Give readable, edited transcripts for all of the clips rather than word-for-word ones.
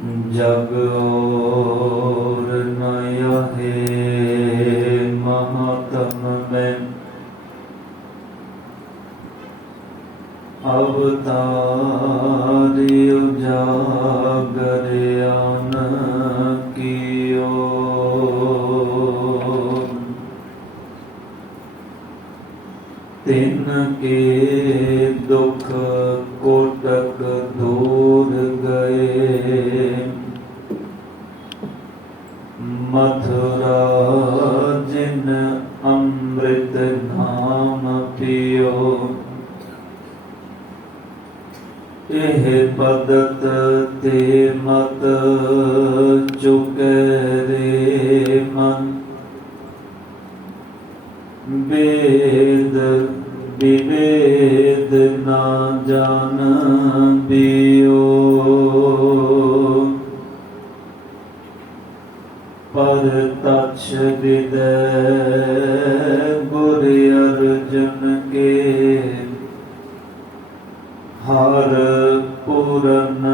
जग और नया है महात्म में अवतार उजागर आन कियो तिनके दुख कोटक दूर गए मथुरा जिन अमृत नाम पियो एह पदत ते मत चुके रे मन वेद विवेद ना जान बियो पर तछ हृदय गुर अर्जुन के हर पूरन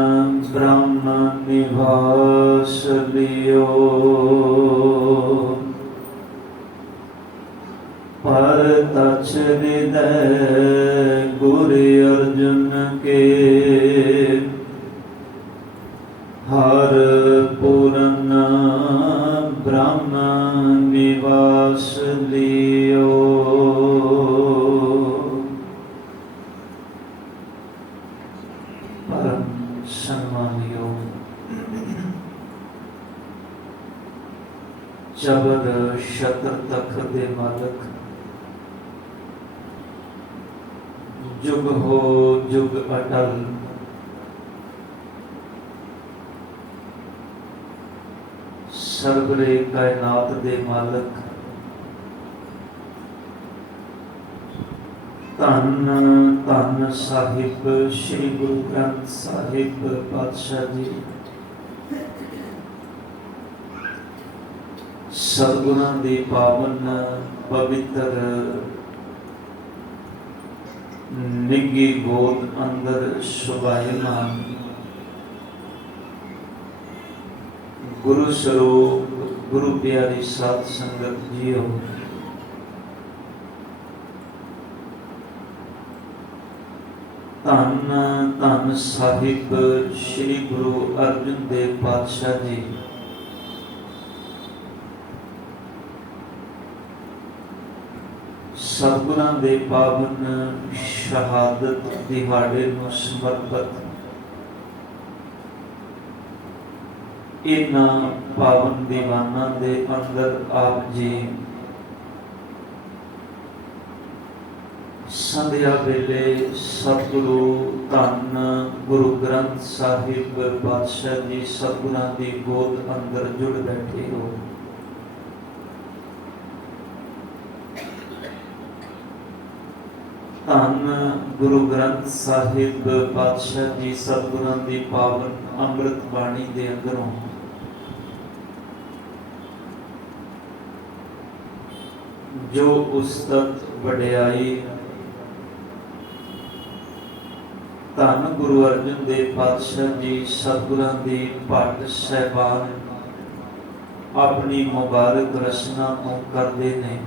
ब्रह्म निवास लियो पर तछ हृदय गुर अर्जुन के हर पूरन ब्रह्म निवास लियो। परम सम्मानियो जबर शतर तख दे मालक जुग हो जुग अटल सर्वरे कायनात दे मालक धन धन साहिब श्री गुरु ग्रंथ साहिब पातशाह जी सतगुणां दी पावन पवित्र निगी गोद अंदर शोभायमान गुरु स्वरूप गुरु प्यारी साध संगत जियो धन धन साहिब श्री गुरु अर्जुन देव पातशाह जी सतगुरां दे पावन शहादत दिहाड़े नूं समर्पित इन्हां पावन दीवानां दे अंदर आप जी संध्या वेले सतगुरु धन गुरु ग्रंथ साहिब पातशाह जी सतगुरां दी गोद अंदर जुड़ बैठे हो। धन गुरु ग्रंथ साहिब पातशाह जी सतगुरां दी पावन अमृत बाणी दे अंदरों जो उस्तत वड्याई धन गुरु अर्जुन देव पातशाह जी सतगुरां दी भट साहिबान अपनी मुबारक रचना तो करते हैं।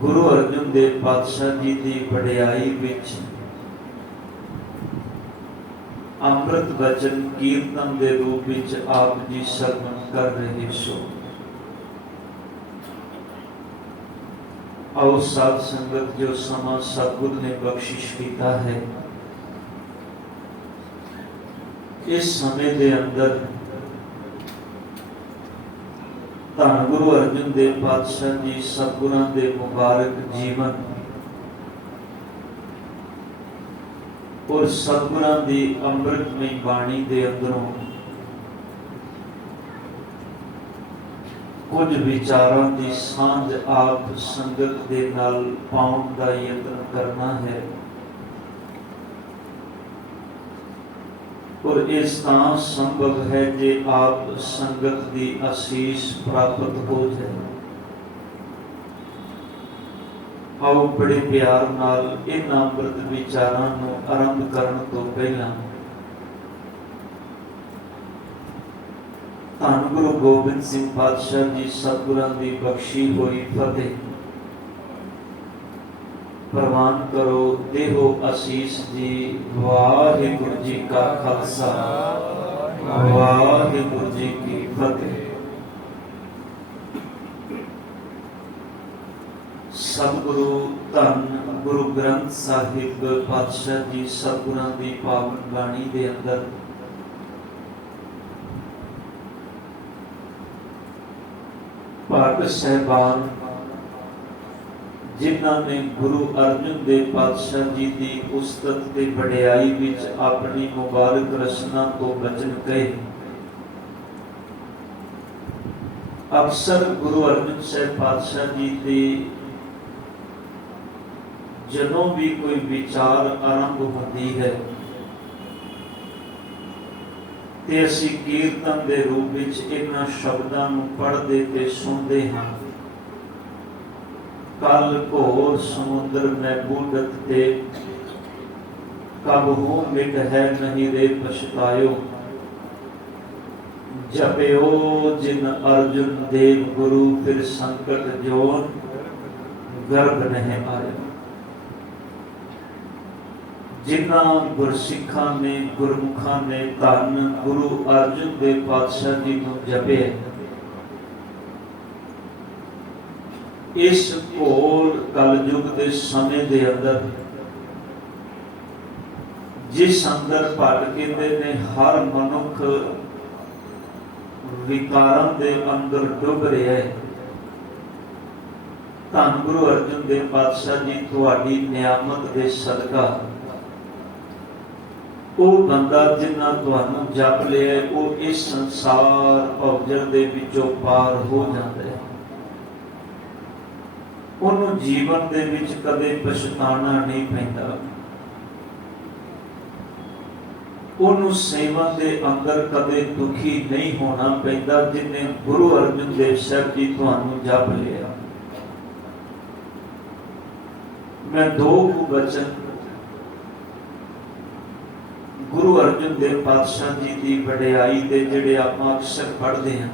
गुरु अर्जुन देव पातशाह जी की वड्याई विच अमृत वचन कीर्तन के रूप विच आप जी सरवण कर रहे सो। आओ साध संगत जो समा सतगुरु ने बख्शिश किया है इस समय के अंदर धन गुरु अर्जुन देव पातशाह जी सतगुरां दे मुबारक जीवन और सतगुरां दी अमृतमय बाणी दे अंदरों कुछ विचारों की सांझ आप संगत दे नाल पाउण दा यतन करना है और इस तां संभव है जे आप संगत की आशीष प्राप्त हो जाए। आओ बड़े प्यार नाल इन अमृत विचारां नूं आरंभ करन तो पहला ਧੰਨ ਗੁਰੂ ਗੋਬਿੰਦ ਸਿੰਘ ਪਾਤਸ਼ਾਹ ਜੀ ਸਤਿਗੁਰਾਂ ਦੀ ਬਖਸ਼ੀ ਹੋਈ ਫਤਿਹ ਪ੍ਰਵਾਨ ਕਰੋ। ਦੇਹੋ ਅਸੀਸ ਜੀ। ਵਾਹਿਗੁਰੂ ਜੀ ਕਾ ਖਾਲਸਾ, ਵਾਹਿਗੁਰੂ ਜੀ ਕੀ ਫਤਿਹ। ਸਤਿਗੁਰੂ ਧੰਨ ਗੁਰੂ ਗ੍ਰੰਥ ਸਾਹਿਬ ਪਾਤਸ਼ਾਹ ਜੀ ਸਤਿਗੁਰਾਂ ਦੀ ਪਾਵਨ ਬਾਣੀ ਦੇ ਅੰਦਰ ਪਾਠ ਸਹਿਬਾਨ ਜਿਨ੍ਹਾਂ ਨੇ ਗੁਰੂ ਅਰਜਨ ਦੇਵ ਪਾਤਸ਼ਾਹ ਜੀ ਦੀ ਉਸਤਤ ਤੇ ਵਡਿਆਈ ਵਿੱਚ ਆਪਣੀ ਮੁਬਾਰਕ ਰਚਨਾ ਤੋਂ ਬਚਨ ਕਹੇ। ਅਕਸਰ ਗੁਰੂ ਅਰਜਨ ਸਾਹਿਬ ਪਾਤਸ਼ਾਹ ਜੀ ਦੇ ਜਦੋਂ ਵੀ ਕੋਈ ਵਿਚਾਰ ਆਰੰਭ ਹੁੰਦੀ ਹੈ ਤੇ ਅਸੀਂ ਕੀਰਤਨ ਦੇ ਰੂਪ ਵਿੱਚ ਇਹਨਾਂ ਸ਼ਬਦਾਂ ਨੂੰ ਪੜ੍ਹਦੇ ਤੇ ਸੁਣਦੇ ਹਾਂ। ਕਲ ਘੋਰ ਸਮੁੰਦਰ ਮੈਂ ਬੂਢਤ ਤੇ ਕਬ ਹੋ ਮਿਟ ਹੈ ਨਹੀਂ ਰੇ ਪਛਤਾਇਓ। ਜਪਿਓ ਜਿਨ ਅਰਜੁਨ ਦੇਵ ਗੁਰੂ ਫਿਰ ਸੰਕਟ ਜੋਨ ਗਰਭ ਨਹੀਂ ਆਇਓ। ਜਿਨ੍ਹਾਂ ਗੁਰਸਿੱਖਾਂ ਨੇ ਗੁਰਮੁਖਾਂ ਨੇ ਧੰਨ ਗੁਰੂ ਅਰਜਨ ਦੇਵ ਪਾਤਸ਼ਾਹ ਜੀ ਨੂੰ ਜਪਿਆ, ਇਸ ਘੋਰ ਕਲਯੁਗ ਦੇ ਸਮੇਂ ਦੇ ਅੰਦਰ ਜਿਸ ਅੰਦਰ ਭਟਕਦੇ ਨੇ ਹਰ ਮਨੁੱਖ ਵਿਕਾਰਾਂ ਦੇ ਅੰਦਰ ਡੁੱਬ ਰਿਹਾ ਹੈ, ਧੰਨ ਗੁਰੂ ਅਰਜਨ ਦੇਵ ਪਾਤਸ਼ਾਹ ਜੀ ਤੁਹਾਡੀ ਨਿਆਮਤ ਦੇ ਸਦਕਾ ਉਹ ਬੰਦਾ ਜਿਨ੍ਹਾਂ ਤੁਹਾਨੂੰ ਜਪ ਲਿਆ ਉਹ ਇਸ ਸੰਸਾਰ ਭਵਜਲ ਦੇ ਵਿੱਚੋਂ ਪਾਰ ਹੋ ਜਾਂਦਾ ਹੈ। ਉਹਨੂੰ ਜੀਵਨ ਦੇ ਵਿੱਚ ਕਦੇ ਪਛਤਾਣਾ ਨਹੀਂ ਪੈਂਦਾ। ਉਹਨੂੰ ਸੇਵਾ ਦੇ ਅੰਦਰ ਕਦੇ ਦੁਖੀ ਨਹੀਂ ਹੋਣਾ ਪੈਂਦਾ ਜਿਨੇ ਗੁਰੂ ਅਰਜਨ ਦੇਵ ਸਾਹਿਬ ਜੀ ਤੁਹਾਨੂੰ ਜਪ ਲਿਆ। ਮੈਂ ਦੋ ਬਚਨ ਗੁਰੂ ਅਰਜਨ ਦੇਵ ਪਾਤਸ਼ਾਹ ਜੀ ਦੀ ਵਡਿਆਈ ਦੇ ਜਿਹੜੇ ਆਪਾਂ ਅਕਸਰ ਪੜ੍ਹਦੇ ਹਾਂ,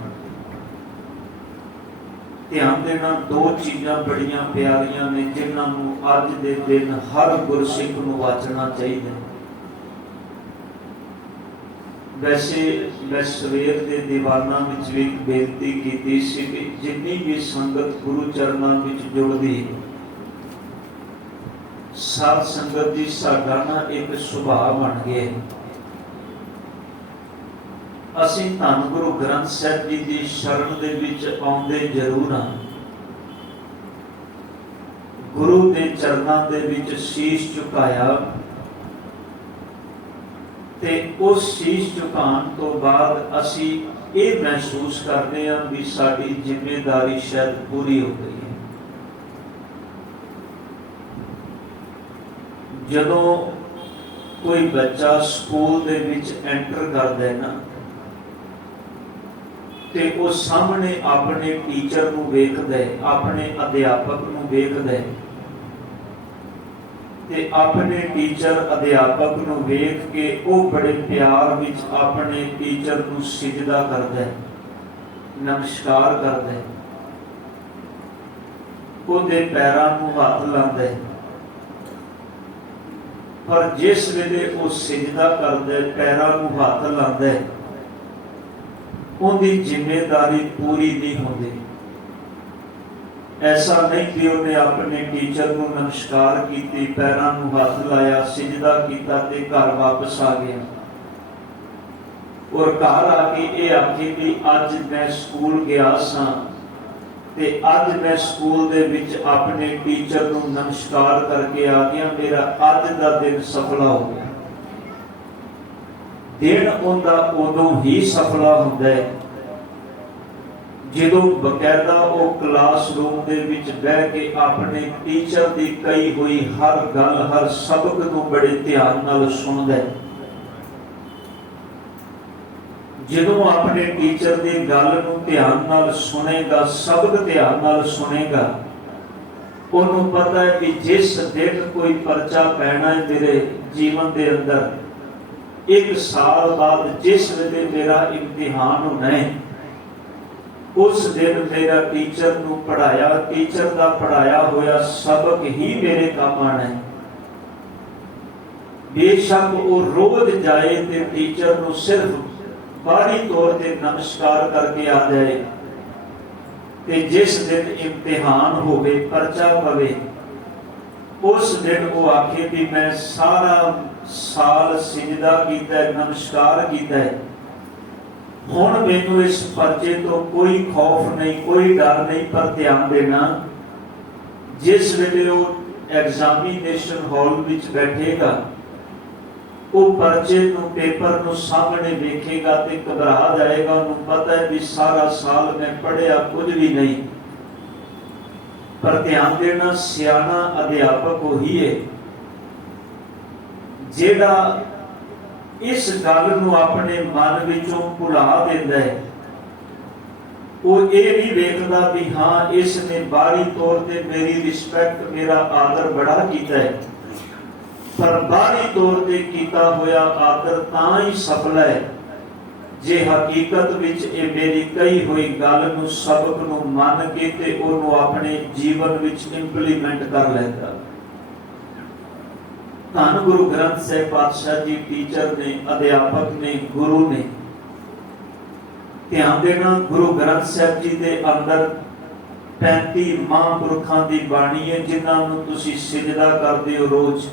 ਧਿਆਨ ਦੇਣਾ ਦੋ ਚੀਜ਼ਾਂ ਬੜੀਆਂ ਪਿਆਰੀਆਂ ਨੇ ਜਿਨ੍ਹਾਂ ਨੂੰ ਅੱਜ ਦੇ ਦਿਨ ਹਰ ਗੁਰਸਿੱਖ ਨੂੰ ਵਾਚਣਾ ਚਾਹੀਦਾ। ਵੈਸੇ ਮੈਂ ਸਵੇਰ ਦੇ ਦੀਵਾਨਾਂ ਵਿੱਚ ਵੀ ਬੇਨਤੀ ਕੀਤੀ ਸੀ ਕਿ ਜਿੰਨੀ ਵੀ ਸੰਗਤ ਗੁਰੂ ਚਰਨਾਂ ਵਿੱਚ ਜੁੜਦੀ ਹੈ, ਸਾਧ ਸੰਗਤ ਜੀ ਸਾਡਾ ਨਾ ਇੱਕ ਸੁਭਾਅ ਬਣ ਗਿਆ। ਅਸੀਂ ਧੰਨ ਗੁਰੂ ਗ੍ਰੰਥ ਸਾਹਿਬ ਜੀ ਦੀ ਸ਼ਰਨ ਦੇ ਵਿੱਚ ਆਉਂਦੇ ਜ਼ਰੂਰ ਹਾਂ, ਗੁਰੂ ਦੇ ਚਰਨਾਂ ਦੇ ਵਿੱਚ ਸੀਸ ਝੁਕਾਇਆ ਤੇ ਉਸ ਸੀਸ ਝੁਕਾਉਣ ਤੋਂ ਬਾਅਦ ਅਸੀਂ ਇਹ ਮਹਿਸੂਸ ਕਰਦੇ ਹਾਂ ਵੀ ਸਾਡੀ ਜ਼ਿੰਮੇਵਾਰੀ ਸ਼ਾਇਦ ਪੂਰੀ ਹੋ ਗਈ ਹੈ। ਜਦੋਂ ਕੋਈ ਬੱਚਾ ਸਕੂਲ ਦੇ ਵਿੱਚ ਐਂਟਰ ਕਰਦਾ ਹੈ ਨਾ ਤੇ ਉਹ ਸਾਹਮਣੇ ਆਪਣੇ ਟੀਚਰ ਨੂੰ ਵੇਖਦਾ ਹੈ, ਆਪਣੇ ਅਧਿਆਪਕ ਨੂੰ ਵੇਖਦਾ ਹੈ ਤੇ ਆਪਣੇ ਟੀਚਰ ਅਧਿਆਪਕ ਨੂੰ ਵੇਖ ਕੇ ਉਹ ਬੜੇ ਪਿਆਰ ਵਿੱਚ ਆਪਣੇ ਟੀਚਰ ਨੂੰ ਸਿਜਦਾ ਕਰਦਾ ਹੈ, ਨਮਸਕਾਰ ਕਰਦਾ ਹੈ, ਉਹਦੇ ਪੈਰਾਂ ਨੂੰ ਹੱਥ ਲਾਉਂਦਾ ਹੈ। ਪਰ ਜਿਸ ਵੇਲੇ ਉਹ ਸਿਜਦਾ ਕਰਦਾ ਹੈ, ਪੈਰਾਂ ਨੂੰ ਹੱਥ ਲਾਉਂਦਾ ਹੈ, ਉਹਦੀ ਜ਼ਿੰਮੇਵਾਰੀ ਪੂਰੀ ਨਹੀਂ ਹੁੰਦੀ। ਐਸਾ ਨਹੀਂ ਕਿ ਉਹਨੇ ਆਪਣੇ ਟੀਚਰ ਨੂੰ ਨਮਸਕਾਰ ਕੀਤੀ, ਪੈਰਾਂ ਨੂੰ ਹੱਥ ਲਾਇਆ, ਸਿਜਦਾ ਕੀਤਾ ਤੇ ਘਰ ਵਾਪਸ ਆ ਗਿਆ ਔਰ ਘਰ ਆ ਕੇ ਇਹ ਆਖੇ ਵੀ ਅੱਜ ਮੈਂ ਸਕੂਲ ਗਿਆ ਸਾਂ ਤੇ ਅੱਜ ਮੈਂ ਸਕੂਲ ਦੇ ਵਿੱਚ ਆਪਣੇ ਟੀਚਰ ਨੂੰ ਨਮਸਕਾਰ ਕਰਕੇ ਆ ਗਿਆ, ਮੇਰਾ ਅੱਜ ਦਾ ਦਿਨ ਸਫਲਾ ਹੋ ਗਿਆ। ਦਿਨ ਉਹਦਾ ਉਦੋਂ ਹੀ ਸਫਲਾ ਹੁੰਦਾ ਹੈ ਜਦੋਂ ਬਕਾਇਦਾ ਉਹ ਕਲਾਸਰੂਮ ਦੇ ਵਿੱਚ ਬਹਿ ਕੇ ਆਪਣੇ ਟੀਚਰ ਦੀ ਕਹੀ ਹੋਈ ਹਰ ਗੱਲ, ਹਰ ਸਬਕ ਨੂੰ ਬੜੇ ਧਿਆਨ ਨਾਲ ਸੁਣਦਾ ਹੈ। ਜਦੋਂ ਆਪਣੇ ਟੀਚਰ ਦੀ ਗੱਲ ਨੂੰ ਧਿਆਨ ਨਾਲ ਸੁਣੇਗਾ, ਸਬਕ ਧਿਆਨ ਨਾਲ ਸੁਣੇਗਾ, ਉਹਨੂੰ ਪਤਾ ਹੈ ਕਿ ਜਿਸ ਦਿਨ ਕੋਈ ਪਰਚਾ ਪੈਣਾ ਹੈ ਮੇਰੇ ਜੀਵਨ ਦੇ ਅੰਦਰ, 1 ਸਾਲ ਬਾਅਦ ਜਿਸ ਵੇਲੇ ਮੇਰਾ ਇਮਤਿਹਾਨ ਹੋਣਾ ਹੈ, उस दिन मेरा टीचर नूं पढ़ाया, टीचर का पढ़ाया होया सबक ही मेरे काम आना है। बेशक वो रोज जाए तो टीचर नूं सिर्फ बाहरी तौर पर नमस्कार करके आ जाए, ते जिस दिन इम्तिहान होवे, परचा पवे, उस दिन वो आखे भी मैं सारा साल सिजदा कीता, नमस्कार कीता, हुण मैनूं इस परचे तो कोई खौफ नहीं, कोई डर नहीं। पर ध्यान देना, जिस वेले वो एग्जामिनेशन हॉल विच बैठेगा, वो परचे नूं पेपर नूं सामने वेखेगा तो घबरा जाएगा। उन्होंने पता है भी सारा साल मैं पढ़िया कुछ भी नहीं। पर ध्यान देना, सियाना अध्यापक वही है जेड़ा इस गल नूं अपने मन विचों भुला देंदा है। वो ये भी वेखदा भी हाँ, इसने बाहरी तौर पर मेरी रिस्पैक्ट, मेरा आदर बड़ा कीता है, पर बाहरी तौर पर किया होया आदर तां ही सफल है जे हकीकत विच ये मेरी कही हुई गल नूं, सबक नूं मन के ते ओनूं अपने जीवन विच इंप्लीमेंट कर लैंदा। धन गुरु ग्रंथ साहिब पातशाह जी टीचर ने, अध्यापक ने, गुरु ने। ध्यान देना, गुरु ग्रंथ साहिब जी के अंदर 35 महापुरखों की बाणी है जिन्होंने तुसी सिजदा करते हो रोज।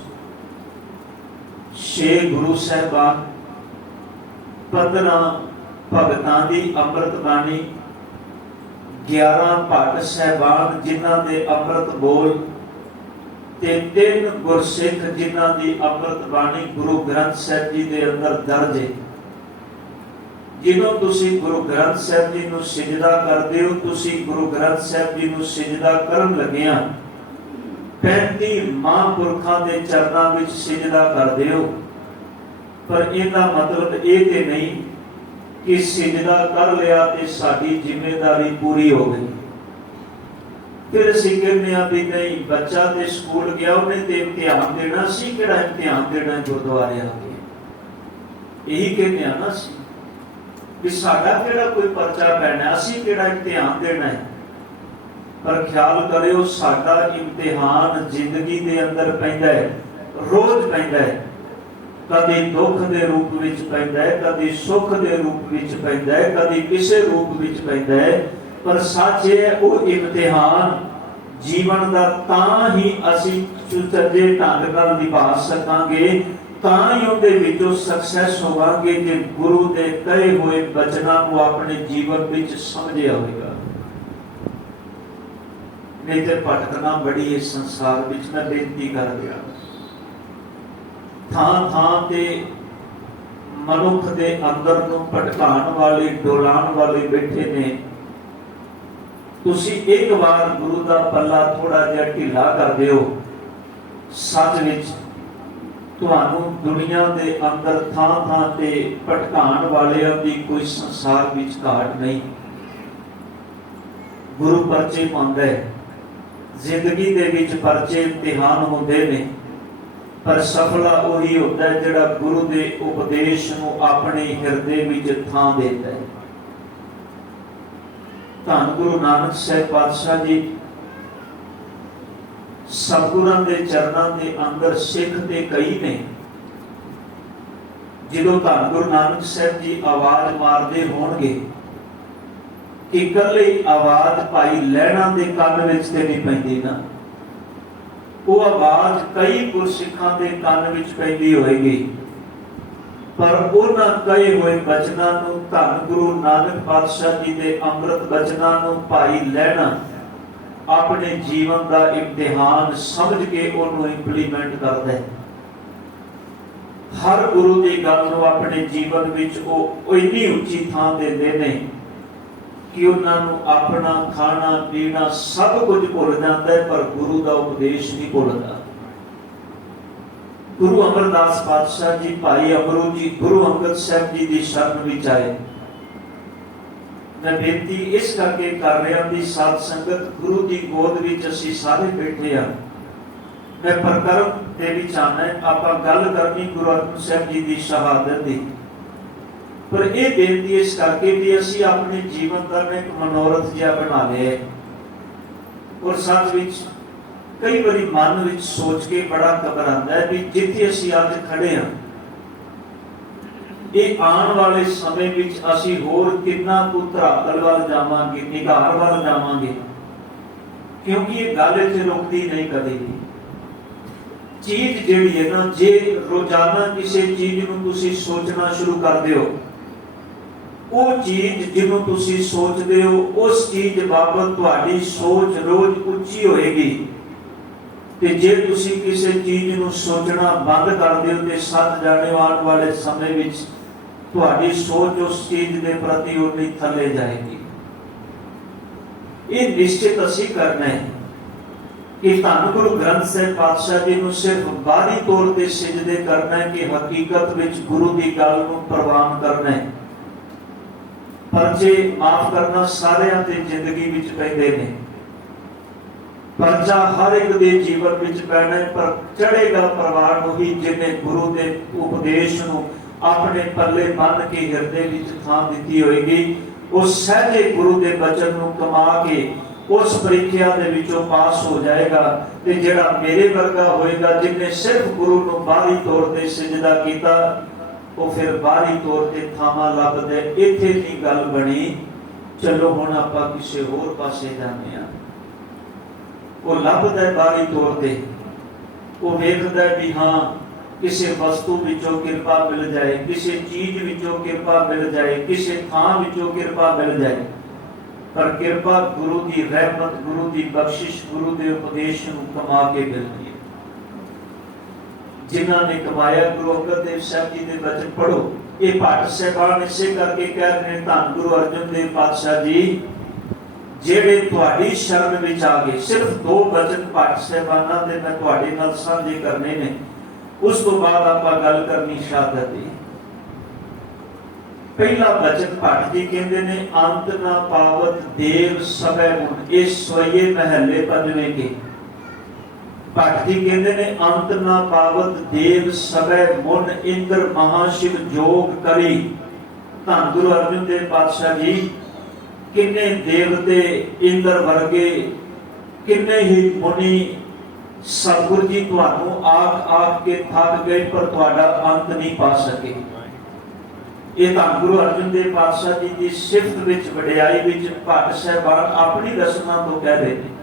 6 गुरु साहिबान, 15 भगतां की अमृत बाणी, 11 भट्ट साहिबान जिन्हां दे अमृत बोल, ते 3 गुरसिख जिन्हां दी अमृत बाणी गुरु ग्रंथ साहिब जी के अंदर दर्ज है। जिन्हों तुसी गुरु ग्रंथ साहिब जी नूं सिजदा करते हो, तुसी गुरु ग्रंथ साहिब जी नूं सिजदा करन लगिया 35 महापुरखों के चरणों में सिजदा करते हो। पर इहदा मतलब ये तो नहीं कि सिजदा कर लिया तो साडी जिम्मेदारी पूरी हो गई। फिर असीं कहने भी नहीं, बच्चा तो स्कूल गया, उन्हें तो इम्तिहान देना सी, किहड़ा इम्तिहान देना गुरुद्वारे आके, यही कहने ना असीं कि साडा किहड़ा कोई परचा पैना, असीं किहड़ा इम्तिहान देना है। पर ख्याल करियो, साडा इम्तिहान जिंदगी के अंदर पैंदा है, रोज पैंदा है। कभी दुख के रूप विच पैंदा है, कभी सुख के रूप विच पैंदा है, कभी किसी रूप विच पैंदा है। पर सच है, वो इम्तिहान जीवन का तां ही असीं सुचजे ढंग नाल निभा सकांगे, तां ही उहदे विचों सक्सैस होवांगे जे गुरु के कहे हुए बचनां को अपने जीवन विच समझिया होवेगा। नहीं तो भटकना बड़ी इस संसार विच। मैं बेनती कर दिया, थां थां ते मनुख दे अंदर नूं भटकाण वाले, डोलाण वाले बैठे ने। तुसी एक बार गुरु का पल्ला थोड़ा जिहा ढीला कर दिओ, सच विच तुहानूं दुनिया के अंदर थां थां ते भटकाण वालियां दी कोई संसार विच घाट नहीं। गुरु परचे पाउंदा है, जिंदगी दे विच परचे इम्तिहान होंदे ने, पर सफला वही होता है जिहड़ा गुरु के उपदेश नूं अपने हिरदे विच थां देता है। धन गुरु नानक साहिब पातशाह जी सतगुरां दे चरणां दे अंदर सिख ते कई ने। जदों धन गुरु नानक साहिब जी आवाज मारते होणगे, इकल्ली आवाज भाई लहणा दे कंन विच ते नहीं पैंदी ना, वो आवाज कई गुरसिखां दे कंन विच पैंदी होएगी। पर उन्हां कहे हुए बचनां नूं, धन गुरु नानक पातशाह जी के अमृत बचनां नूं भाई लहणा अपने जीवन का इम्तिहान समझ के उन्होंने इंप्लीमेंट करता है। हर गुरु की गल नूं अपने जीवन विच वो इन्नी उच्ची थां देंदे ने कि उन्होंने अपना खाना पीना सब कुछ भुल जाता है, पर गुरु का उपदेश नहीं भुलता। गुरु अमरदास पातशाह जी, भाई अमरू जी, गुरु अंगद साहब जी की शरण विच आए। मैं बेनती इस करके कर रहा भी साध संगत गुरु की गोद विच असीं सारे बैठे हाँ। मैं प्रकर्म दे विच आना है, आपां गल करनी गुरु अर्जन साहब जी की शहादत दी। पर यह बेनती इस करके भी असी अपने जीवन का एक मनोरथ जिहा बना लिया और सच विच कई बारी मन विच सोच के बड़ा घबराता है भी जिथे असी अज खड़े हाँ ये आने वाले समय विच असी होर कितना कुछ धरातल वाल जावांगे, निगार वाल जावांगे, क्योंकि ये गल इत्थे रुकदी नहीं कदे भी। चीज जिहड़ी है ना, जे रोजाना किसी चीज नूं तुसीं सोचना शुरू कर दिओ, वो चीज जिन्हों तुसीं सोचते हो उस चीज बाबत तुहाडी सोच रोज उच्ची होएगी। ते जे तुसीं किसी चीज नूं सोचना बंद कर दिओ ते सच जाने आने वाले समय विच तुहाडी सोच उस चीज के प्रति उन्नी थले जाएगी। ये निश्चित असीं करना है कि धन गुरु ग्रंथ साहिब पातशाह जी नूं सिर्फ बाहरी तौर ते सिजदे करना है कि हकीकत विच गुरु की गल नूं प्रवान करना है। परचे माफ करना सारिਆਂ ते जिंदगी विच पैंदे ने, परचा हर एक दे जीवन विच पैना है, पर चढ़ेगा परवान वही जिन्हें गुरु के उपदेश नूं अपने पल्ले बन के हिरदे विच थां दित्ती होएगी। उस सहजे गुरु के वचन नूं कमा के उस परीक्षा दे विचों पास हो जाएगा। ते जिहड़ा मेरे वर्गा होएगा जिन्हें सिर्फ गुरु नूं बाहरी तौर ते सिजदा कीता, वो फिर बाहरी तौर ते थावां लभदा। इत्थे दी गल बनी, चलो हुण आपां किसी होर पासे जाने आ। वो लभदा बाहरी तौर ते, वो वेखदा भी हाँ किसी वस्तु विचों कृपा मिल जाए, किसी चीज विचों कृपा मिल जाए, किसी थां विचों कृपा मिल जाए, पर कृपा गुरु की रहमत, गुरु की बख्शिश, गुरु के उपदेश नूं कमा के मिलती है। जिन्हां ने कमाया गुरु अंगद देव साहब जी के वचन पढ़ो। ये भट्ट साहिबान इसे करके कह रहे हैं, धन गुरु अर्जन देव पातशाह जी जेड़े तुहाडी शरण विच आ गए। सिर्फ दो वचन भट्ट साहिबानां दे मैं तुहाडे नाल साझे करने ने, उस तो बाद आपां गल करनी शहादत दी। पहला वचन भट्ट जी कहते ने, अंत ना पावत देव सबे गुण। ये सोये महले पंजवें के भट्ट जी कहते ने, अंत ना पावत देव सबे मुन इंद्र महाशिव जोग करी। धन गुरु अर्जन देव पातशाह जी किन्ने देवते इंद्र वर्गे, किन्ने ही मुनि सतगुरु जी तुहानू आख आख के थक गए, पर तुहाडा अंत नहीं पा सके। ये धन गुरु अर्जन देव पातशाह जी की सिफत विच वडियाई विच भट्ट साहिबान अपनी रचना तो कह रहे हैं।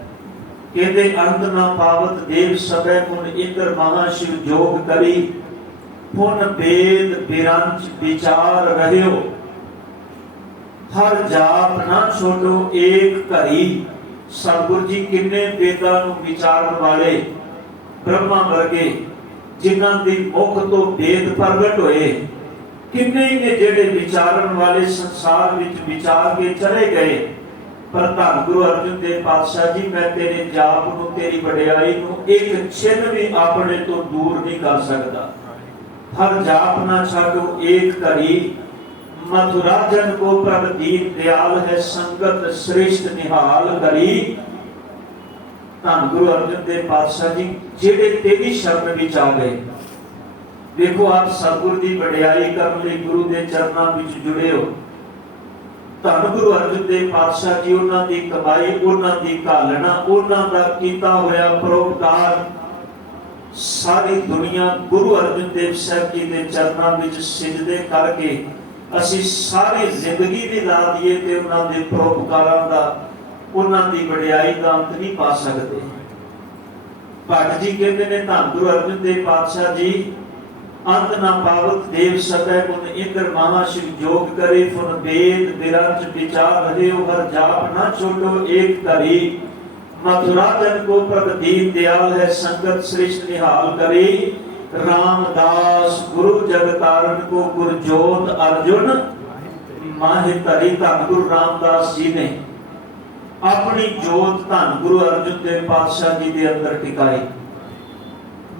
कहते अंत ना पावत देव सबे गुण इंद्र महाशिव जोग करी। पुन वेद बिरंच विचार रहियो, हर जाप ना छोड़ो एक घड़ी। सतगुरु जी किन्ने वेदां नूं विचारन वाले ब्रह्मा वर्गे, जिन्हां दी मुख तो वेद प्रगट होए, किन्ने ही ने जेड़े विचारन वाले संसार विच विचार के चले गए। पर धन गुरु अर्जन देव पातशाह जी मैं तेरे जाप नूं, तेरी वडियाई नूं एक छिन भी अपने तो दूर नहीं कर सकता। हर जाप ना छाड़ो एक घड़ी, मथुरा जन को प्रभ दीन दयाल है, संगत श्रेष्ठ निहाल करी। धन गुरु अर्जन देव पातशाह जी जेड़े तेरी शरण विच आ गए। देखो आप सतगुरु की वडियाई करने लई गुरु के चरणों विच जुड़े हो। धन गुरु अर्जन देव पातशाह जी उन्हां दी कमाई, उन्हां दी घालना, उन्हां दा कीता होया परोपकार सारी दुनिया गुरु अर्जन देव साहब जी के चरणों विच सिजदे करके असी सारी जिंदगी भी ला दिए ते उन्हां दे परोपकारां दा, उन्हां दी वडियाई दा अंत नहीं पा सकते। भट्ट जी कहते ने, धन गुरु अर्जन देव पातशाह जी अंत ना पावत देव सबे गुण इंद्र महाशिव जोग करे। फुन वेद बिरंच विचार रहियो, हर जाप ना छोड़ो एक घड़ी। मथुरा जन को प्रभ दीन दयाल है, संगत श्रेष्ठ निहाल करे। रामदास गुरु जगतारण को गुरजोत अर्जुन माहि धरी। धन गुरु रामदास जी ने अपनी जोत धन गुरु अर्जुन देव पातशाह जी के अंदर टिकाई।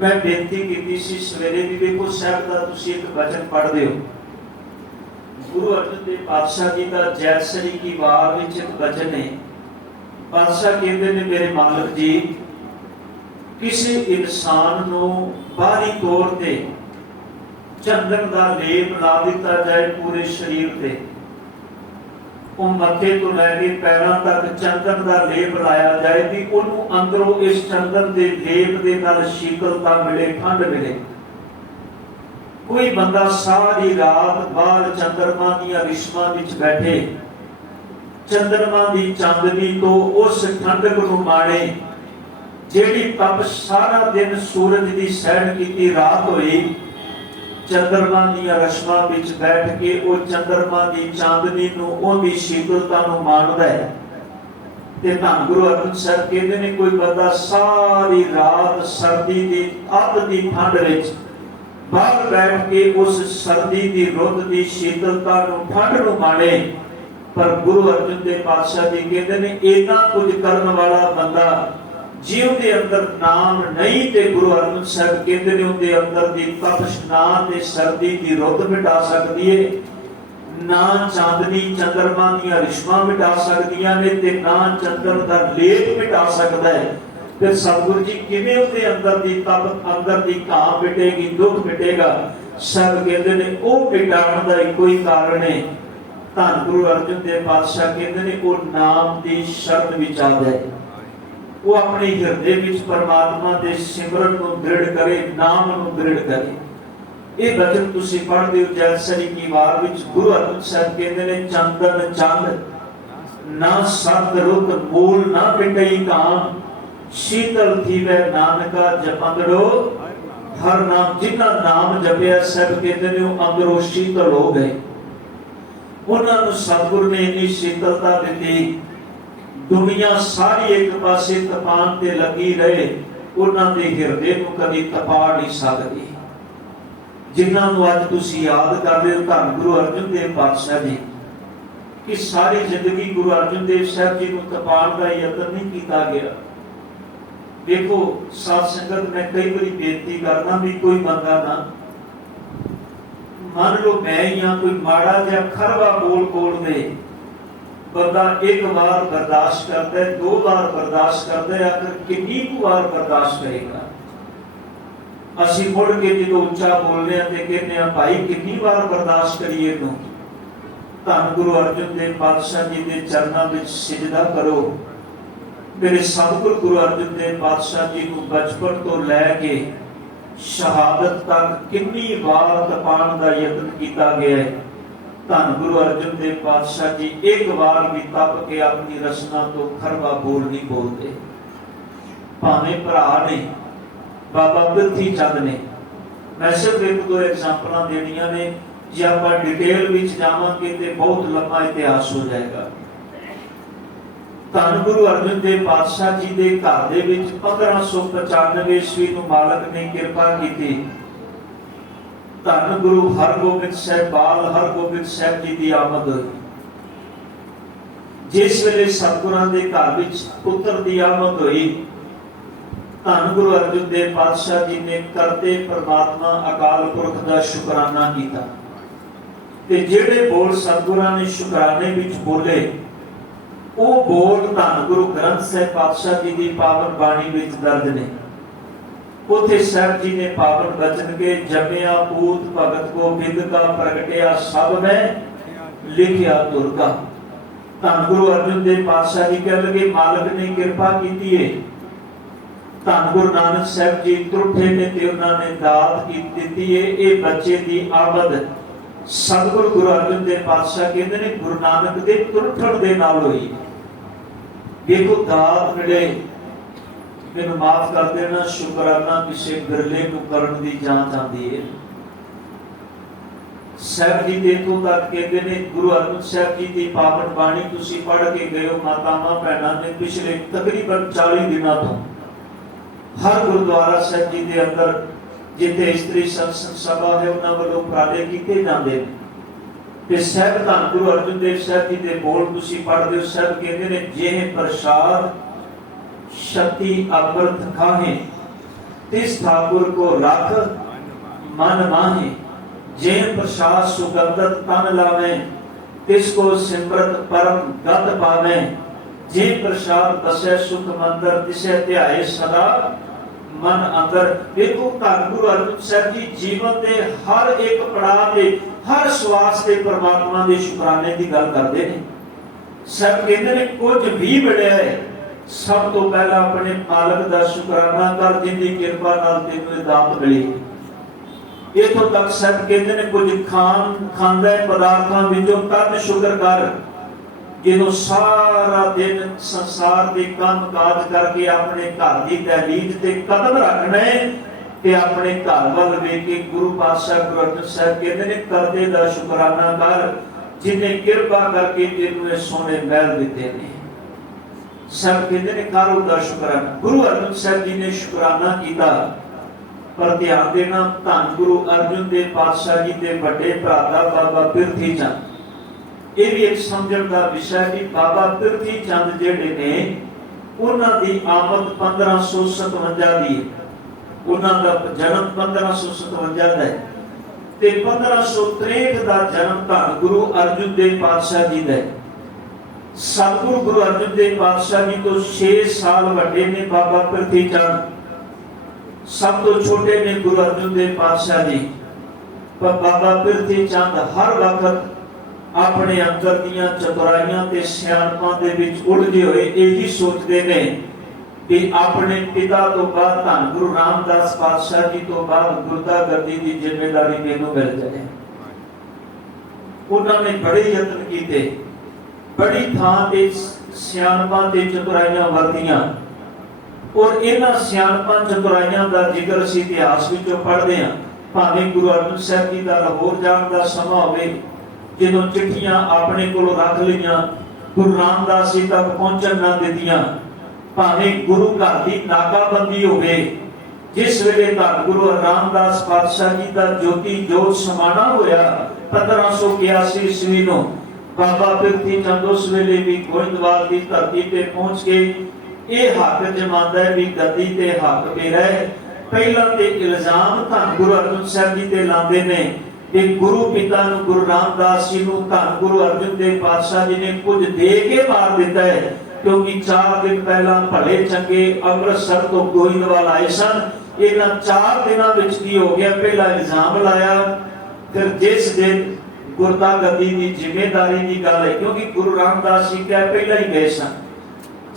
मैं बेनती की सी सवेरे भी देखो साहब का तुसी एक वचन पढ़ते हो। गुरु अर्जन देव पातशाह जी का जैतसरी की वार विच एक वचन है। पातशाह कहते ने, मेरे मालिक जी किसी इंसान नूं बाहरी तौर ते चंदन का लेप ला दिता जाए पूरे शरीर पे, ਉਹ ਮੱਥੇ ਤੋਂ ਲੈ ਕੇ ਪੈਰਾਂ ਤੱਕ ਚੰਦਨ ਦਾ ਲੇਪ ਲਾਇਆ ਜਾਏ ਵੀ ਉਹਨੂੰ ਅੰਦਰੋਂ ਇਸ ਚੰਦਨ ਦੇ ਲੇਪ ਦੇ ਨਾਲ ਸ਼ੀਤਲਤਾ ਮਿਲੇ, ਠੰਡ ਮਿਲੇ। ਕੋਈ ਬੰਦਾ ਸਾਰੀ ਰਾਤ ਬਾਹਰ ਚੰਦਰਮਾ ਦੀਆਂ ਰਿਸ਼ਮਾਂ ਵਿੱਚ ਬੈਠੇ, ਚੰਦਰਮਾ ਦੀ ਚਾਂਦਨੀ ਤੋਂ ਉਸ ਠੰਡਕ ਨੂੰ ਮਾਣੇ, ਜਿਹੜੀ ਤਪਸ਼ ਸਾਰਾ ਦਿਨ ਸੂਰਜ ਦੀ ਸੈਰ ਕੀਤੀ ਰਾਤ ਹੋਈ, ਚੰਦਰਮਾ ਦੀਆਂ ਰਸ਼ਮਾਂ ਵਿੱਚ ਬੈਠ ਕੇ ਉਹ ਚੰਦਰਮਾ ਦੀ ਚਾਂਦਨੀ ਨੂੰ, ਉਹਦੀ ਸ਼ੀਤਲਤਾ ਨੂੰ ਮਾਣਦਾ ਹੈ। ਤੇ ਧੰਨ ਗੁਰੂ ਅਰਜਨ ਸਾਹਿਬ ਕਹਿੰਦੇ ਨੇ ਕੋਈ ਬੰਦਾ ਸਾਰੀ ਰਾਤ ਸਰਦੀ ਦੀ ਅੱਧ ਦੀ ਠੰਡ ਵਿੱਚ ਬਾਹਰ ਬੈਠ ਕੇ ਉਸ ਸਰਦੀ ਦੀ ਰੁੱਤ ਦੀ ਸ਼ੀਤਲਤਾ ਨੂੰ, ਠੰਡ ਨੂੰ ਮਾਣੇ, ਪਰ ਗੁਰੂ ਅਰਜਨ ਦੇਵ ਪਾਤਸ਼ਾਹ ਜੀ ਕਹਿੰਦੇ ਨੇ ਇਹਨਾਂ ਕੁਝ ਕਰਨ ਵਾਲਾ ਬੰਦਾ ਜੇ ਉਹਦੇ ਅੰਦਰ ਨਾਮ ਨਹੀਂ ਤੇ ਗੁਰੂ ਅਰਜਨ ਸਾਹਿਬ ਕਹਿੰਦੇ ਨੇ ਉਹਦੇ ਅੰਦਰ ਦੀ ਤਪਸ਼ ਨਾ ਤੇ ਸਰਦੀ ਦੀ ਰੁੱਤ ਮਿਟਾ ਸਕਦੀ ਏ, ਨਾ ਚਾਂਦਨੀ ਚੰਦਰਮਾ ਦੀਆਂ ਰਿਸ਼ਮਾਂ ਮਿਟਾ ਸਕਦੀਆਂ ਨੇ, ਤੇ ਨਾ ਚੰਦਨ ਦਾ ਲੇਪ ਮਿਟਾ ਸਕਦਾ ਹੈ। ਫਿਰ ਸਤਿਗੁਰੂ ਜੀ ਕਿਵੇਂ ਉਹਦੇ ਅੰਦਰ ਦੀ ਤਪਸ਼, ਅੰਦਰ ਦੀ ਘਾਂ ਮਿਟੇਗੀ, ਦੁੱਖ ਮਿਟੇਗਾ? ਸਭ ਕਹਿੰਦੇ ਨੇ ਉਹ ਮਿਟਾਉਣ ਦਾ ਇੱਕੋ ਹੀ ਕਾਰਨ ਹੈ। ਧੰਨ ਗੁਰੂ ਅਰਜਨ ਦੇਵ ਪਾਤਸ਼ਾਹ ਕਹਿੰਦੇ ਨੇ ਉਹ ਨਾਮ ਦੀ ਸ਼ਰਨ ਵਿੱਚ ਆ ਜਾਏ, ਉਹ ਆਪਣੇ ਹਿਰਦੇ ਵਿੱਚ ਪਰਮਾਤਮਾ ਦੇ ਸਿਮਰਨ ਨੂੰ ਦ੍ਰਿੜ ਕਰੇ, ਨਾਮ ਨੂੰ ਦ੍ਰਿੜ ਕਰੇ। ਇਹ ਬਚਨ ਤੁਸੀਂ ਪੜ੍ਹਦੇ ਹੋ ਜੈਸਰੀ ਕੀ ਵਾਰ ਵਿੱਚ ਗੁਰੂ ਅਰਜਨ ਸਾਹਿਬ ਕਹਿੰਦੇ ਨੇ ਚੰਦਨ ਚੰਦ ਨਾ ਸਤ ਰੁਤ ਮੂਲ ਨਾ ਪਿਟਈ ਕਾਮ, ਸ਼ੀਤਲ ਥੀਵੈ ਨਾਨਕਾ ਜਪੰਦੜੋ ਹਰ ਨਾਮ। ਜਿਨ੍ਹਾਂ ਨਾਮ ਜਪਿਆ ਸਾਹਿਬ ਕਹਿੰਦੇ ਨੇ ਉਹ ਅੰਦਰੋਂ ਸ਼ੀਤਲ ਹੋ ਗਏ, ਉਹਨਾਂ ਨੂੰ ਸਤਿਗੁਰ ਨੇ ਇੰਨੀ ਸ਼ੀਤਲਤਾ ਦਿੱਤੀ, ਦੁਨੀਆ ਸਾਰੀ ਇੱਕ ਪਾਸੇ ਤਪਾਨ ਤੇ ਲੱਗੀ ਰਹੇ, ਉਹਨਾਂ ਦੇ ਹਿਰਦੇ ਨੂੰ ਕਦੀ ਤਪਾ ਨਹੀਂ ਸਕਦੀ। ਜਿਨ੍ਹਾਂ ਨੂੰ ਅੱਜ ਤੁਸੀਂ ਯਾਦ ਕਰਦੇ ਹੋ ਧੰਨ ਗੁਰੂ ਅਰਜਨ ਦੇਵ ਪਾਤਸ਼ਾਹ ਜੀ, ਕਿ ਸਾਰੀ ਜ਼ਿੰਦਗੀ ਗੁਰੂ ਅਰਜਨ ਦੇਵ ਸਾਹਿਬ ਜੀ ਨੂੰ ਤਪਾਉਣ ਦਾ ਯਤਨ ਨਹੀਂ ਕੀਤਾ ਗਿਆ। ਦੇਖੋ ਸਾਧ ਸੰਗਤ, ਮੈਂ ਕਈ ਵਾਰੀ ਬੇਨਤੀ ਕਰਦਾ ਵੀ ਕੋਈ ਬੰਦਾ ਨਾ, ਮੰਨ ਲਓ ਮੈਂ ਜਾਂ ਕੋਈ ਮਾੜਾ ਜਿਹਾ ਖਰਵਾ ਬੋਲ ਦੇ, ਬੰਦਾ ਇੱਕ ਵਾਰ ਬਰਦਾਸ਼ਤ ਕਰਦਾ ਹੈ, ਦੋ ਵਾਰ ਬਰਦਾਸ਼ਤ ਕਰਦਾ ਹੈ, ਆਖਰ ਕਿੰਨੀ ਕੁ ਵਾਰ ਬਰਦਾਸ਼ਤ ਕਰੇਗਾ? ਅਸੀਂ ਮੁੜ ਕੇ ਜਦੋਂ ਉੱਚਾ ਬੋਲਦੇ ਹਾਂ ਤੇ ਕਹਿੰਦੇ ਹਾਂ ਭਾਈ ਕਿੰਨੀ ਵਾਰ ਬਰਦਾਸ਼ਤ ਕਰੀਏ ਤੂੰ? ਧੰਨ ਗੁਰੂ ਅਰਜਨ ਦੇਵ ਪਾਤਸ਼ਾਹ ਜੀ ਦੇ ਚਰਨਾਂ ਵਿੱਚ ਸਿਜਦਾ ਕਰੋ। ਮੇਰੇ ਸਤਿਗੁਰੂ ਗੁਰੂ ਅਰਜਨ ਦੇਵ ਪਾਤਸ਼ਾਹ ਜੀ ਨੂੰ ਬਚਪਨ ਤੋਂ ਲੈ ਕੇ ਸ਼ਹਾਦਤ ਤੱਕ ਕਿੰਨੀ ਵਾਰ ਤਪਾਉਣ ਦਾ ਯਤਨ ਕੀਤਾ ਗਿਆ ਹੈ। ਧੰਨ ਗੁਰੂ ਅਰਜਨ ਦੇਵ ਪਾਤਸ਼ਾਹ ਜੀ ਇੱਕ ਵਾਰ ਵੀ ਤਪ ਕੇ ਆਪਣੀ ਰਸਨਾ ਤੋਂ ਖਰਵਾ ਬੋਲ ਨਹੀਂ ਬੋਲਦੇ। ਭਾਵੇਂ ਭਰਾ ਨੇ ਬਾਬਾ ਬਿਰਥੀ ਚੰਦ ਨੇ, ਮੈਂ ਸਿਰਫ ਇੱਕ ਦੋ ਐਗਜ਼ਾਮਪਲਾਂ ਦੇਣੀਆਂ ਨੇ, ਜੇ ਆਪਾਂ ਡਿਟੇਲ ਵਿੱਚ ਜਾਵਾਂਗੇ ਤੇ ਬਹੁਤ ਲੰਬਾ ਇਤਿਹਾਸ ਹੋ ਜਾਏਗਾ। ਧੰਨ ਗੁਰੂ ਅਰਜਨ ਦੇਵ ਪਾਤਸ਼ਾਹ ਜੀ ਦੇ ਘਰ ਦੇ ਵਿੱਚ 1595 ਈਸਵੀ ਨੂੰ ਮਾਲਕ ਨੇ ਕਿਰਪਾ ਕੀਤੀ। ਧੰਨ ਗੁਰੂ ਹਰਗੋਬਿੰਦ ਸਾਹਿਬ, ਬਾਲ ਹਰਗੋਬਿੰਦ ਸਾਹਿਬ ਜੀ ਦੀ ਆਮਦ ਹੋਈ। ਜਿਸ ਵੇਲੇ ਸਤਿਗੁਰਾਂ ਦੇ ਘਰ ਵਿੱਚ ਪੁੱਤਰ ਦੀ ਆਮਦ ਹੋਈ, ਧੰਨ ਗੁਰੂ ਅਰਜਨ ਦੇਵ ਪਾਤਸ਼ਾਹ ਜੀ ਨੇ ਕਰਤੇ ਪਰਮਾਤਮਾ ਅਕਾਲ ਪੁਰਖ ਦਾ ਸ਼ੁਕਰਾਨਾ ਕੀਤਾ। ਤੇ ਜਿਹੜੇ ਬੋਲ ਸਤਿਗੁਰਾਂ ਨੇ ਸ਼ੁਕਰਾਨੇ ਵਿੱਚ ਬੋਲੇ, ਉਹ ਬੋਲ ਧੰਨ ਗੁਰੂ ਗ੍ਰੰਥ ਸਾਹਿਬ ਪਾਤਸ਼ਾਹ ਜੀ ਦੀ ਪਾਵਨ ਬਾਣੀ ਵਿੱਚ ਦਰਜ ਨੇ। ਉਥੇ ਸਾਹਿਬ ਜੀ ਨੇ ਪਾਵਨ ਬਚਨ ਕੇ ਜਪਿਆ ਪੂਤ ਭਗਤ ਗੋਬਿੰਦ ਕਾ ਪ੍ਰਗਟਿਆ ਸਭ ਮੈਂ ਲਿਖਿਆ ਤੁਰਕਾ। ਧੰਨ ਗੁਰੂ ਅਰਜਨ ਦੇਵ ਪਾਤਸ਼ਾਹ ਜੀ ਕਹਿ ਲਗੇ ਮਾਲਕ ਨੇ ਕਿਰਪਾ ਕੀਤੀ ਹੈ। ਧੰਨ ਗੁਰੂ ਨਾਨਕ ਸਾਹਿਬ ਜੀ ਤਰੁੱਠੇ ਨੇ ਤੇ ਉਹਨਾਂ ਨੇ ਦਾਤ ਦਿੱਤੀ ਹੈ। ਇਹ ਬੱਚੇ ਦੀ ਆਮਦ ਸਤਿਗੁਰੂ ਗੁਰੂ ਅਰਜਨ ਦੇਵ ਪਾਤਸ਼ਾਹ ਕਹਿੰਦੇ ਨੇ ਗੁਰੂ ਨਾਨਕ ਦੇ ਤੁਰਠਣ ਦੇ ਨਾਲ ਹੋਈ। ਦੇਖੋ ਦਾਤ ਮਿਲੇ, ਮੈਨੂੰ ਮਾਫ ਕਰ ਦੇਣਾ, ਸ਼ੁਕਰਾਨਾ ਕਿਸੇ ਬਿਰਲੇ ਨੂੰ ਕਰਨ ਦੀ ਜਾਂਚ ਆਉਂਦੀ ਹੈ। ਸਾਹਿਬ ਜੀ ਦੇ ਤੋਂ ਤੱਕ ਕਹਿੰਦੇ ਨੇ ਗੁਰੂ ਅਰਜਨ ਸਾਹਿਬ ਜੀ ਦੀ ਪਾਵਨ ਬਾਣੀ ਤੁਸੀਂ ਪੜ੍ਹ ਕੇ ਗਏ ਹੋ ਮਾਤਾਵਾਂ ਭੈਣਾਂ ਨੇ, ਪਿਛਲੇ ਤਕਰੀਬਨ 40 ਦਿਨਾਂ ਤੋਂ ਹਰ ਗੁਰਦੁਆਰਾ ਸਾਹਿਬ ਜੀ ਦੇ ਅੰਦਰ ਜਿੱਥੇ ਇਸਤਰੀ ਸੰਸਦ ਸਭਾ ਹੈ ਉਹਨਾਂ ਵੱਲੋਂ ਉਪਰਾਲੇ ਕੀਤੇ ਜਾਂਦੇ ਨੇ। ਤੇ ਸਾਹਿਬ ਧੰਨ ਗੁਰੂ ਅਰਜਨ ਦੇਵ ਸਾਹਿਬ ਜੀ ਦੇ ਬੋਲ ਤੁਸੀਂ ਪੜ੍ਹਦੇ ਹੋ। ਸਾਹਿਬ ਕਹਿੰਦੇ ਨੇ ਜੇ ਪ੍ਰਸਾਦ ਸ਼ਕਤੀ ਅਮਰਤ ਖਾਹੇ ਤਿਸ ਠਾकुर को रख मन माहे, जे प्रसाद सुगंधत तन लावे तिसको सिमरत परम गत पावे, जे प्रसाद बसे सुख मंदिर तिसे ध्याए सदा मन अंदर देखो धन गुरु अर्जन साहब जी जीवन के हर एक पड़ाव के हर श्वास से परमात्मा के शुकराने की गल करते हैं। सब कहते हैं कुछ भी मिले सब तो पहला अपने मालक का शुकराना कर जिंदी कृपा नाल तेनू दात मिली। इतों तक सब कहते हैं कुछ खांदा है पदार्थों विचों तद शुक्र कर जो सारा दिन संसार के काम काज करके अपने घर की दहलीज से कदम रखना है ते अपने घर वाल वेख के गुरु पातशाह गुरु अर्जन साहब कहते हैं करदे दा शुकराना कर जिन्हें कृपा करके तेनू सोने महल दिते ने। सब कहते हैं कर उदा शुकराना। गुरु अर्जन साहब जी ने शुकराना किया पर ध्यान देना धन गुरु अर्जुन देव पातशाह जी के बड़े भ्राता बाबा पिरथी चंद ये भी एक समझण का विषय कि बाबा पिरथी चंद जिहड़े ने उन्हां दी आमद 1557 दी उन्हां दा जन्म 1557 दा है ते 1563 दा जन्म धन गुरु अर्जुन देव पातशाह जी दा है। सतगुरु गुरु अर्जुन देव पातशाह जी तो 6 साल वड्डे ने बाबा पिरथी चंद, सब तो छोटे ने गुरु अर्जुन देव पातशाह जी। पर बाबा पिरथी चंद हर वक्त अपने अंदर दियां चतुराइयां ते सियाणपां दे विच उलझे होए यही सोचते ने कि अपने पिता तो बाद धन गुरु रामदास पातशाह जी तो बाद गुरदा गद्दी की जिम्मेदारी मैनू मिल जाए। उन्होंने बड़े यत्न किए, बड़ी थां ते सियाणपां ते चतुराइयां वरतियां और इन्हां सियाणपां चतुराइयां दा जिक्र असीं इतिहास विचों पढ़दे हां। भावें गुरु अर्जन साहब जी दा लाहौर जाण दा समां होवे ਜਦੋਂ चिट्ठियां अपने को रख लिया गुरु रामदास जी तक पहुंचन ना दित्तियां, भावें गुरु घर की नाकाबंदी होवे जिस वेले धन गुरु रामदास पातशाह जी का ज्योति जोत समाना होया 1581 ईस्वी नूं बाबा पिरथी चंद उस वेले भी गोइंदवाल की धरती पे पहुंच के ये हक जमांदा है भी गद्दी ते हक मेरा है। पहला ते इल्जाम धन गुरु अर्जन साहब जी ते लांदे ने कि गुरु पिता नूं गुरु रामदास जी नूं धन गुरु अर्जुन देव पातशाह जी ने कुछ दे के मार दिता है क्योंकि 4 दिन पहला भले चंगे अमृतसर तो गोइंदवाल आए सन। इन्हां 4 दिनों विच की हो गया, पहला इल्जाम लाया फिर जिस दिन गुरदा गद्दी की जिम्मेदारी की गल है क्योंकि गुरु रामदास जी क्या पहला ही गए सन।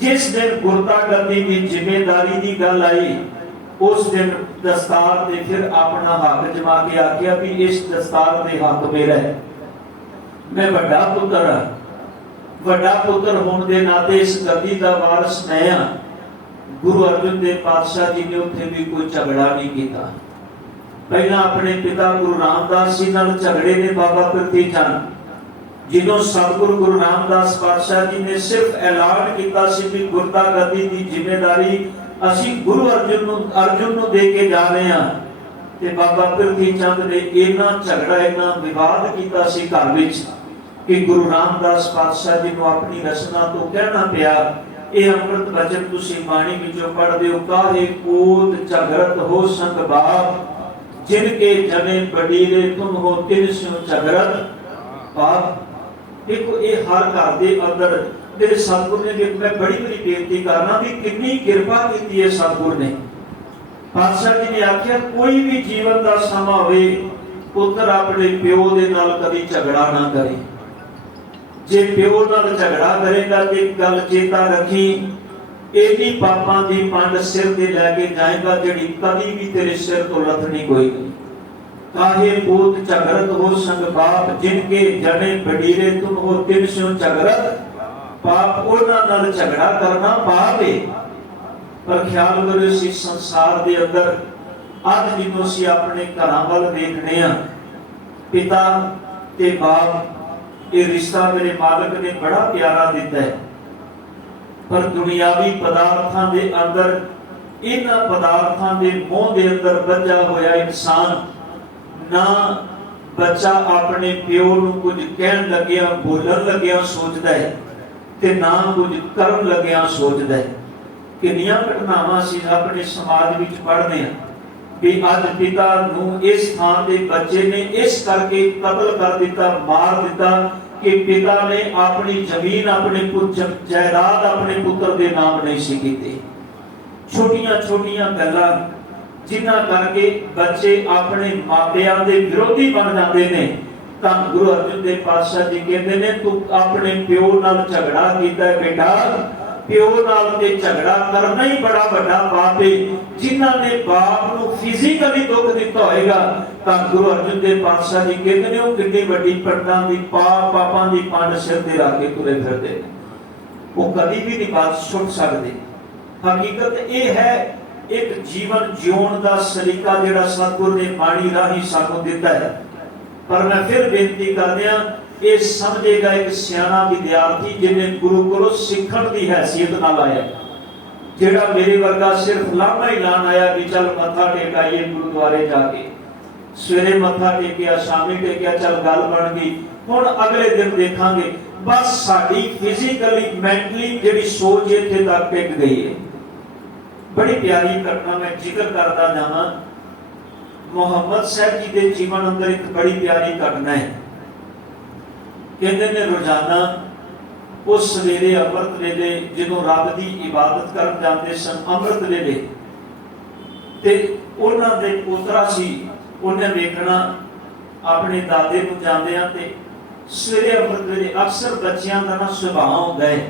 जिस दिन गुरदा गद्दी की जिम्मेदारी की गल आई उस दिन दस्तार ने फिर अपना हक जमा के आख्या भी इस दस्तार के हक मेरा है, मैं बड़ा पुत्र हाँ, बड़ा पुत्र होने के नाते इस गद्दी का वारस मैं हाँ। गुरु अर्जुन देव पातशाह जी ने उत्थे भी कोई झगड़ा नहीं किया। पहला अपने पिता गुरु रामदास जी नाल झगड़े ने बाबा पिरथी चंद, जिन्हों सतगुरु गुरु रामदास पातशाह जी ने सिर्फ ऐलान किया सी कि गुरदा गद्दी की जिम्मेदारी असी गुरु अर्जुन नूं दे के जा रहे हैं ते बाबा पिरथी चंद ने इन्ना झगड़ा इन्ना विवाद किया सी घर विच कि गुरु रामदास पातशाह जी नूं अपनी रचना तो कहना पिया ये अमृत वचन तुसीं बाणी विचों पढ़दे हो काहे कोत झगड़त हो संग बाप जिनके जने बडीरे तुम हो तिन स्यों झगड़त बाप। देखो ये हर घर दे अंदर तेरे सतगुरु ने देखो मैं बड़ी बड़ी बेनती करना भी कितनी कृपा की है सतगुरु ने। पातशाह जी ने आख्या कोई भी जीवन का समा होवे पुत्र अपने प्यो दे नाल कभी झगड़ा ना करे। जे प्यो नाल झगड़ा करेगा तो एक गल चेता रखी एनी पापां दी पंड सिर ते लैके जाएगा जिहड़ी कभी भी तेरे सिर तो लथनी कोई नहीं। काहे पूत झगड़त हो संग बाप जिनके जने बडीरे तुम हो तिन स्यों झगड़त पाप। उन्हां नाल झगड़ा करना पाप है पर ख्याल करो इस संसार के अंदर अज जिन्हों असीं अपने घरां वल देखने आ पिता ते बाप ये रिश्ता मेरे मालिक ने बड़ा प्यारा दिता है पर दुनियावी पदार्थां दे अंदर इन्हां पदार्थां दे मोह दे अंदर बचा होया इंसान ना बच्चा अपने प्यो नूं कुछ कहन लग्या बोलन लग्या सोचदा है ते ना कुछ करन लग्या सोचदा है। कितनियां घटनावां असीं अपने समाज विच पढ़दे हां भी अज पिता नूं इस थां दे बच्चे ने इस करके कतल कर दिता मार दिता कि पिता ने अपनी जमीन अपने जायदाद अपने पुत्र दे नाम नहीं सी कीती। ਛੋਟੀਆਂ ਛੋਟੀਆਂ ਗੱਲਾਂ ਜਿਨ੍ਹਾਂ ਕਰਕੇ ਬੱਚੇ ਆਪਣੇ ਮਾਪਿਆਂ ਦੇ ਵਿਰੋਧੀ ਬਣ ਜਾਂਦੇ ਨੇ। ਤਾਂ ਗੁਰੂ ਅਰਜਨ ਦੇਵ ਪਾਤਸ਼ਾਹ ਜੀ ਕਹਿੰਦੇ ਨੇ, ਤੂੰ ਆਪਣੇ ਪਿਓ ਨਾਲ ਝਗੜਾ ਕੀਤਾ ਬੇਟਾ, ਪਿਓ ਨਾਲ ਤੇ ਝਗੜਾ ਕਰਨਾ ਹੀ ਬੜਾ ਵੱਡਾ ਪਾਪ ਹੈ। ਜਿਨ੍ਹਾਂ ਨੇ ਬਾਪ ਨੂੰ ਫਿਜ਼ੀਕਲੀ ਦੁੱਖ ਦਿੱਤਾ ਹੋਏਗਾ, ਤਾਂ ਗੁਰੂ ਅਰਜਨ ਦੇਵ ਪਾਤਸ਼ਾਹ ਜੀ ਕਹਿੰਦੇ ਨੇ, ਉਹ ਕਿੰਨੀ ਵੱਡੀ ਪੰਡਾਂ ਦੀ ਪਾਪਾਂ ਦੀ ਪੰਡ ਸਿਰ ਤੇ ਰੱਖ ਕੇ ਤੁਰੇ ਫਿਰਦੇ ਨੇ, ਉਹ ਕਦੀ ਵੀ ਨਹੀਂ ਬਾਤ ਸੁਣ ਸਕਦੇ। ਹਕੀਕਤ ਇਹ ਹੈ, ਇੱਕ ਜੀਵਨ ਜਿਉਣ ਦਾ ਸਲੀਕਾ ਜਿਹੜਾ ਸਤਿਗੁਰ ਨੇ ਬਾਣੀ ਰਾਹੀਂ ਸਾਨੂੰ ਦਿੱਤਾ ਹੈ। ਪਰ ਮੈਂ ਫਿਰ ਬੇਨਤੀ ਕਰਦਿਆਂ, ਇਹ ਸਮਝੇਗਾ ਇੱਕ ਸਿਆਣਾ ਵਿਦਿਆਰਥੀ ਜਿਹਨੇ ਗੁਰੂ ਕੋਲੋਂ ਸਿੱਖਣ ਦੀ ਹੈਸੀਅਤ ਨਾਲ ਆਇਆ, ਜਿਹੜਾ ਮੇਰੇ ਵਰਗਾ ਸਿਰਫ ਲਾਮਾ ਹੀ ਲਾਣ ਆਇਆ ਵੀ ਚੱਲ ਮੱਥਾ ਟੇਕਾਈਏ ਗੁਰਦੁਆਰੇ ਜਾ ਕੇ, ਸਵੇਰੇ ਮੱਥਾ ਟੇਕਿਆ, ਸ਼ਾਮੀ ਟੇਕਿਆ, ਚੱਲ ਗੱਲ ਬਣ ਗਈ, ਹੁਣ ਅਗਲੇ ਦਿਨ ਦੇਖਾਂਗੇ। ਬਸ ਸਾਡੀ ਫਿਜ਼ੀਕਲੀ ਮੈਂਟਲੀ ਜਿਹੜੀ ਸੋਚ ਇੱਥੇ ਤੱਕ ਟਿਕ ਗਈ ਹੈ। ਬੜੀ ਪਿਆਰੀ ਘਟਨਾ ਮੈਂ ਜ਼ਿਕਰ ਕਰਦਾ ਜਾਵਾਂ। ਮੁਹੰਮਦ ਸਾਹਿਬ ਜੀ ਦੇ ਜੀਵਨ ਅੰਦਰ ਇੱਕ ਬੜੀ ਪਿਆਰੀ ਘਟਨਾ ਹੈ। ਕਹਿੰਦੇ ਨੇ ਰੋਜ਼ਾਨਾ ਉਹ ਸਵੇਰੇ ਅੰਮ੍ਰਿਤ ਵੇਲੇ ਜਦੋਂ ਰੱਬ ਦੀ ਇਬਾਦਤ ਕਰਨ ਜਾਂਦੇ ਸਨ, ਅੰਮ੍ਰਿਤ ਵੇਲੇ, ਤੇ ਉਹਨਾਂ ਦੇ ਪੋਤਰਾ ਸੀ, ਉਹਨੇ ਵੇਖਣਾ ਆਪਣੇ ਦਾਦੇ ਨੂੰ ਜਾਂਦਿਆਂ, ਤੇ ਸਵੇਰੇ ਅੰਮ੍ਰਿਤ ਵੇਲੇ ਅਕਸਰ ਬੱਚਿਆਂ ਦਾ ਨਾ ਸੁਭਾਅ ਹੁੰਦਾ ਹੈ,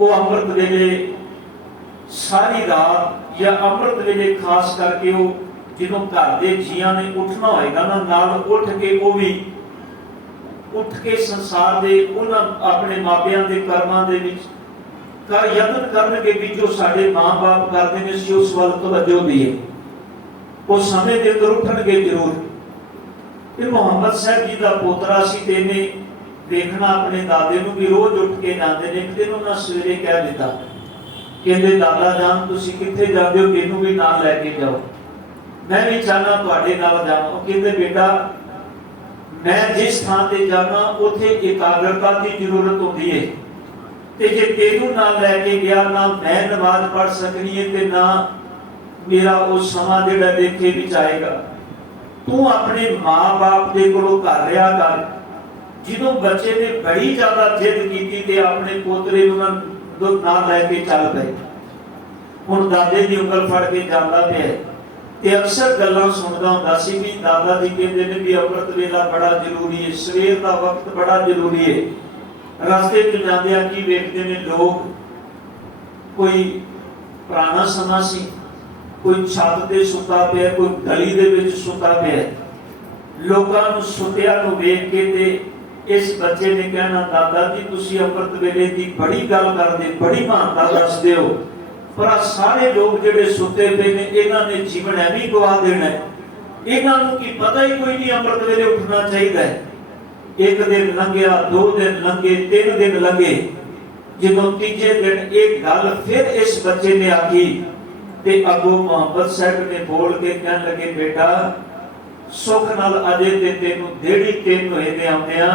ਉਹ ਅੰਮ੍ਰਿਤ ਵੇਲੇ ਸਾਰੀ ਰਾਤ ਜਾਂ ਅੰਮ੍ਰਿਤ ਵੇਲੇ ਖਾਸ ਕਰਕੇ ਉਹ ਜਦੋਂ ਘਰ ਦੇ ਜੀਆਂ ਨੇ ਉੱਠਣਾ ਹੋਏਗਾ ਨਾ, ਨਾਲ ਉੱਠ ਕੇ ਉਹ ਵੀ ਉੱਠ ਕੇ ਸੰਸਾਰ ਦੇ ਉਹਨਾਂ ਆਪਣੇ ਮਾਪਿਆਂ ਦੇ ਕਰਮਾਂ ਦੇ ਵਿੱਚ ਯਤਨ ਕਰਨਗੇ ਵੀ ਜੋ ਸਾਡੇ ਮਾਂ-ਬਾਪ ਕਰਦੇ ਨੇ, ਅਸੀਂ ਉਸ ਵੱਲ ਤਵੱਜੋ ਦਈਏ, ਉਹ ਸਮੇਂ ਦੇ ਅੰਦਰ ਉੱਠਣਗੇ ਜ਼ਰੂਰ। ਤੇ ਮੁਹੰਮਦ ਸਾਹਿਬ ਜੀ ਦਾ ਪੋਤਰਾ ਸੀ, ਤੇ ਇਹਨੇ ਦੇਖਣਾ ਆਪਣੇ ਦਾਦੇ ਨੂੰ ਵੀ ਰੋਜ਼ ਉੱਠ ਕੇ ਜਾਂਦੇ ਨੇ। ਇੱਕ ਦਿਨ ਉਹਨਾਂ ਸਵੇਰੇ ਕਹਿ ਦਿੱਤਾ, ਕਹਿੰਦੇ ਦਾਦਾ ਜਾਨ ਤੁਸੀਂ ਕਿੱਥੇ ਜਾਂਦੇ ਹੋ, ਮੈਨੂੰ ਵੀ ਨਾਲ ਲੈ ਕੇ ਜਾਓ, ਮੈਂ ਵੀ ਚਾਹਨਾ ਤੁਹਾਡੇ ਨਾਲ ਜਾਵਾਂ। ਉਹ ਕਹਿੰਦੇ ਬੇਟਾ ਮੈਂ ਜਿਸ ਥਾਂ ਤੇ ਜਾਵਾਂ ਉੱਥੇ ਇਕਾਗਰਤਾ ਦੀ ਜ਼ਰੂਰਤ ਹੁੰਦੀ ਹੈ, ਤੇ ਜੇ ਤੈਨੂੰ ਨਾਲ ਲੈ ਕੇ ਗਿਆ, ਨਾ ਮੈਂ ਨਮਾਜ਼ ਪੜ੍ਹ ਸਕਣੀ ਹੈ ਤੇ ਨਾ ਮੇਰਾ ਉਹ ਸਮਾਂ ਜਿਹੜਾ ਦੇਖੇ ਵਿੱਚ ਆਏਗਾ। ਤੂੰ ਆਪਣੇ ਮਾਂ-ਬਾਪ ਦੇ ਕੋਲੋਂ ਘਰ ਰਿਹਾ ਕਰ। ਜਦੋਂ ਬੱਚੇ ਨੇ ਬੜੀ ਜ਼ਿਆਦਾ ਜਿੱਦ ਕੀਤੀ ਤੇ ਆਪਣੇ ਪੋਤਰੇ ਨੂੰ ਨਾਲ ਲੈ ਕੇ ਚੱਲ ਪਏ। ਹੁਣ ਦਾਦੇ ਦੀ ਉਂਗਲ ਫੜ ਕੇ ਜਾਂਦਾ ਪਿਆ, ਤੇ ਅਕਸਰ ਗੱਲਾਂ ਸੁਣਦਾ ਹੁੰਦਾ ਸੀ ਵੀ ਦਾਦਾ ਜੀ ਕਹਿੰਦੇ ਨੇ ਵੀ ਅੰਮ੍ਰਿਤ ਵੇਲਾ ਬੜਾ ਜ਼ਰੂਰੀ ਹੈ, ਸਵੇਰ ਦਾ ਵਕਤ ਬੜਾ ਜ਼ਰੂਰੀ ਹੈ। ਰਸਤੇ 'ਚ ਜਾਂਦਿਆਂ ਕੀ ਵੇਖਦੇ ਨੇ ਲੋਕ, ਕੋਈ ਪੁਰਾਣਾ ਸਮਾਂ ਸੀ, ਕੋਈ ਛੱਤ ਤੇ ਸੁੱਤਾ ਪਿਆ, ਕੋਈ ਗਲੀ ਦੇ ਵਿੱਚ ਸੁੱਤਾ ਪਿਆ। ਲੋਕਾਂ ਨੂੰ ਸੁੱਤਿਆਂ ਨੂੰ ਵੇਖ ਕੇ ਤੇ ਇਸ ਬੱਚੇ ਨੇ ਕਹਿਣਾ, ਦਾਦਾ ਜੀ ਤੁਸੀਂ ਅੰਮ੍ਰਿਤ ਵੇਲੇ ਦੀ ਬੜੀ ਗੱਲ ਕਰਦੇ, ਬੜੀ ਮਹਾਨਤਾ ਦੱਸਦੇ ਹੋ, ਪਰ ਸਾਰੇ ਲੋਕ ਜਿਹੜੇ ਸੁੱਤੇ ਪਏ ਨੇ, ਇਹਨਾਂ ਨੇ ਜੀਵਨ ਐਵੇਂ ਗਵਾ ਦੇਣਾ, ਇਹਨਾਂ ਨੂੰ ਕੀ ਪਤਾ ਹੀ ਕੋਈ ਨਹੀਂ ਅੰਮ੍ਰਿਤ ਵੇਲੇ ਉੱਠਣਾ ਚਾਹੀਦਾ ਹੈ। ਇੱਕ ਦਿਨ ਲੰਘਿਆ, 2 ਦਿਨ ਲੰਘੇ, 3 ਦਿਨ ਲੰਘੇ। ਜਦੋਂ ਤੀਜੇ ਦਿਨ ਇਹ ਗੱਲ ਫਿਰ ਇਸ ਬੱਚੇ ਨੇ ਆਖੀ, ਤੇ ਅੱਗੋਂ ਮੁਹੰਮਦ ਸਾਹਿਬ ਨੇ ਬੋਲ ਕੇ ਕਹਿਣ ਲੱਗੇ, ਬੇਟਾ ਸੁੱਖ ਨਾਲ ਅਜੇ ਤੇ ਤੈਨੂੰ 1.5 ਮਹੀਨੇ ਆਉਂਦਿਆਂ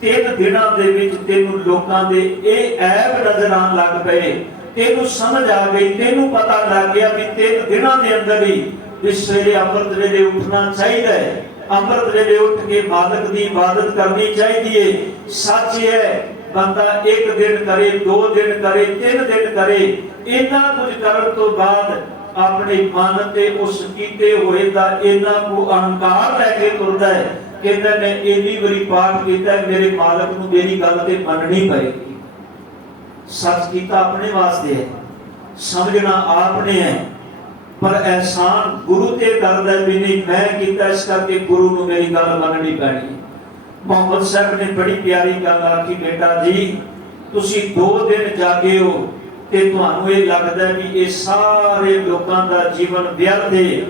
3 ਦਿਨਾਂ ਦੇ ਵਿੱਚ ਤੈਨੂੰ ਲੋਕਾਂ ਦੇ ਇਹ ਐਬ ਨਜ਼ਰ ਆਉਣ ਲੱਗ ਪਏ, ਤੈਨੂੰ ਸਮਝ ਆ ਗਈ, ਤੈਨੂੰ ਪਤਾ ਲੱਗ ਗਿਆ ਵੀ 3 ਦਿਨਾਂ ਦੇ ਅੰਦਰ ਹੀ ਸਵੇਰੇ ਅੰਮ੍ਰਿਤ ਵੇਲੇ ਉੱਠਣਾ ਚਾਹੀਦਾ ਹੈ, ਅੰਮ੍ਰਿਤ ਵੇਲੇ ਉੱਠ ਕੇ ਮਾਲਕ ਦੀ ਇਬਾਦਤ ਕਰਨੀ ਚਾਹੀਦੀ ਹੈ। ਸੱਚ ਹੈ, ਬੰਦਾ 1 ਦਿਨ ਕਰੇ, 2 ਦਿਨ ਕਰੇ, 3 ਦਿਨ ਕਰੇ, ਇਹਨਾਂ ਕੁਝ ਕਰਨ ਤੋਂ ਬਾਅਦ ਆਪਣੇ ਮਨ ਤੇ ਉਸ ਕੀਤੇ ਹੋਏ ਦਾ ਇਹਨਾਂ ਨੂੰ ਅਹੰਕਾਰ ਲੈ ਕੇ ਤੁਰਦਾ ਹੈ। ਕਹਿੰਦਾ ਮੈਂ ਇੰਨੀ ਵਾਰੀ ਪਾਠ ਕੀਤਾ, ਮੇਰੇ ਮਾਲਕ ਨੂੰ ਮੇਰੀ ਗੱਲ ਤੇ ਮੰਨਣੀ ਪਏਗੀ। ਸੱਚ ਕੀਤਾ ਆਪਣੇ ਵਾਸਤੇ ਹੈ, ਸਮਝਣਾ ਆਪਨੇ ਹੈ, ਪਰ ਅਹਿਸਾਨ ਗੁਰੂ ਤੇ ਕਰਦਾ ਵੀ ਨਹੀਂ ਮੈਂ ਕੀਤਾ, ਇਸ ਕਰਕੇ ਗੁਰੂ ਨੂੰ ਮੇਰੀ ਗੱਲ ਮੰਨਣੀ ਪੈਣੀ। ਮੁਹੰਮਦ ਸਾਹਿਬ ਨੇ ਬੜੀ ਪਿਆਰੀ ਗੱਲ ਆਖੀ, ਬੇਟਾ ਜੀ ਤੁਸੀਂ 2 ਦਿਨ ਜਾਗੇ ਹੋ ਤੇ ਤੁਹਾਨੂੰ ਇਹ ਲੱਗਦਾ ਵੀ ਇਹ ਸਾਰੇ ਲੋਕਾਂ ਦਾ ਜੀਵਨ ਵਿਅਰਥ ਹੈ।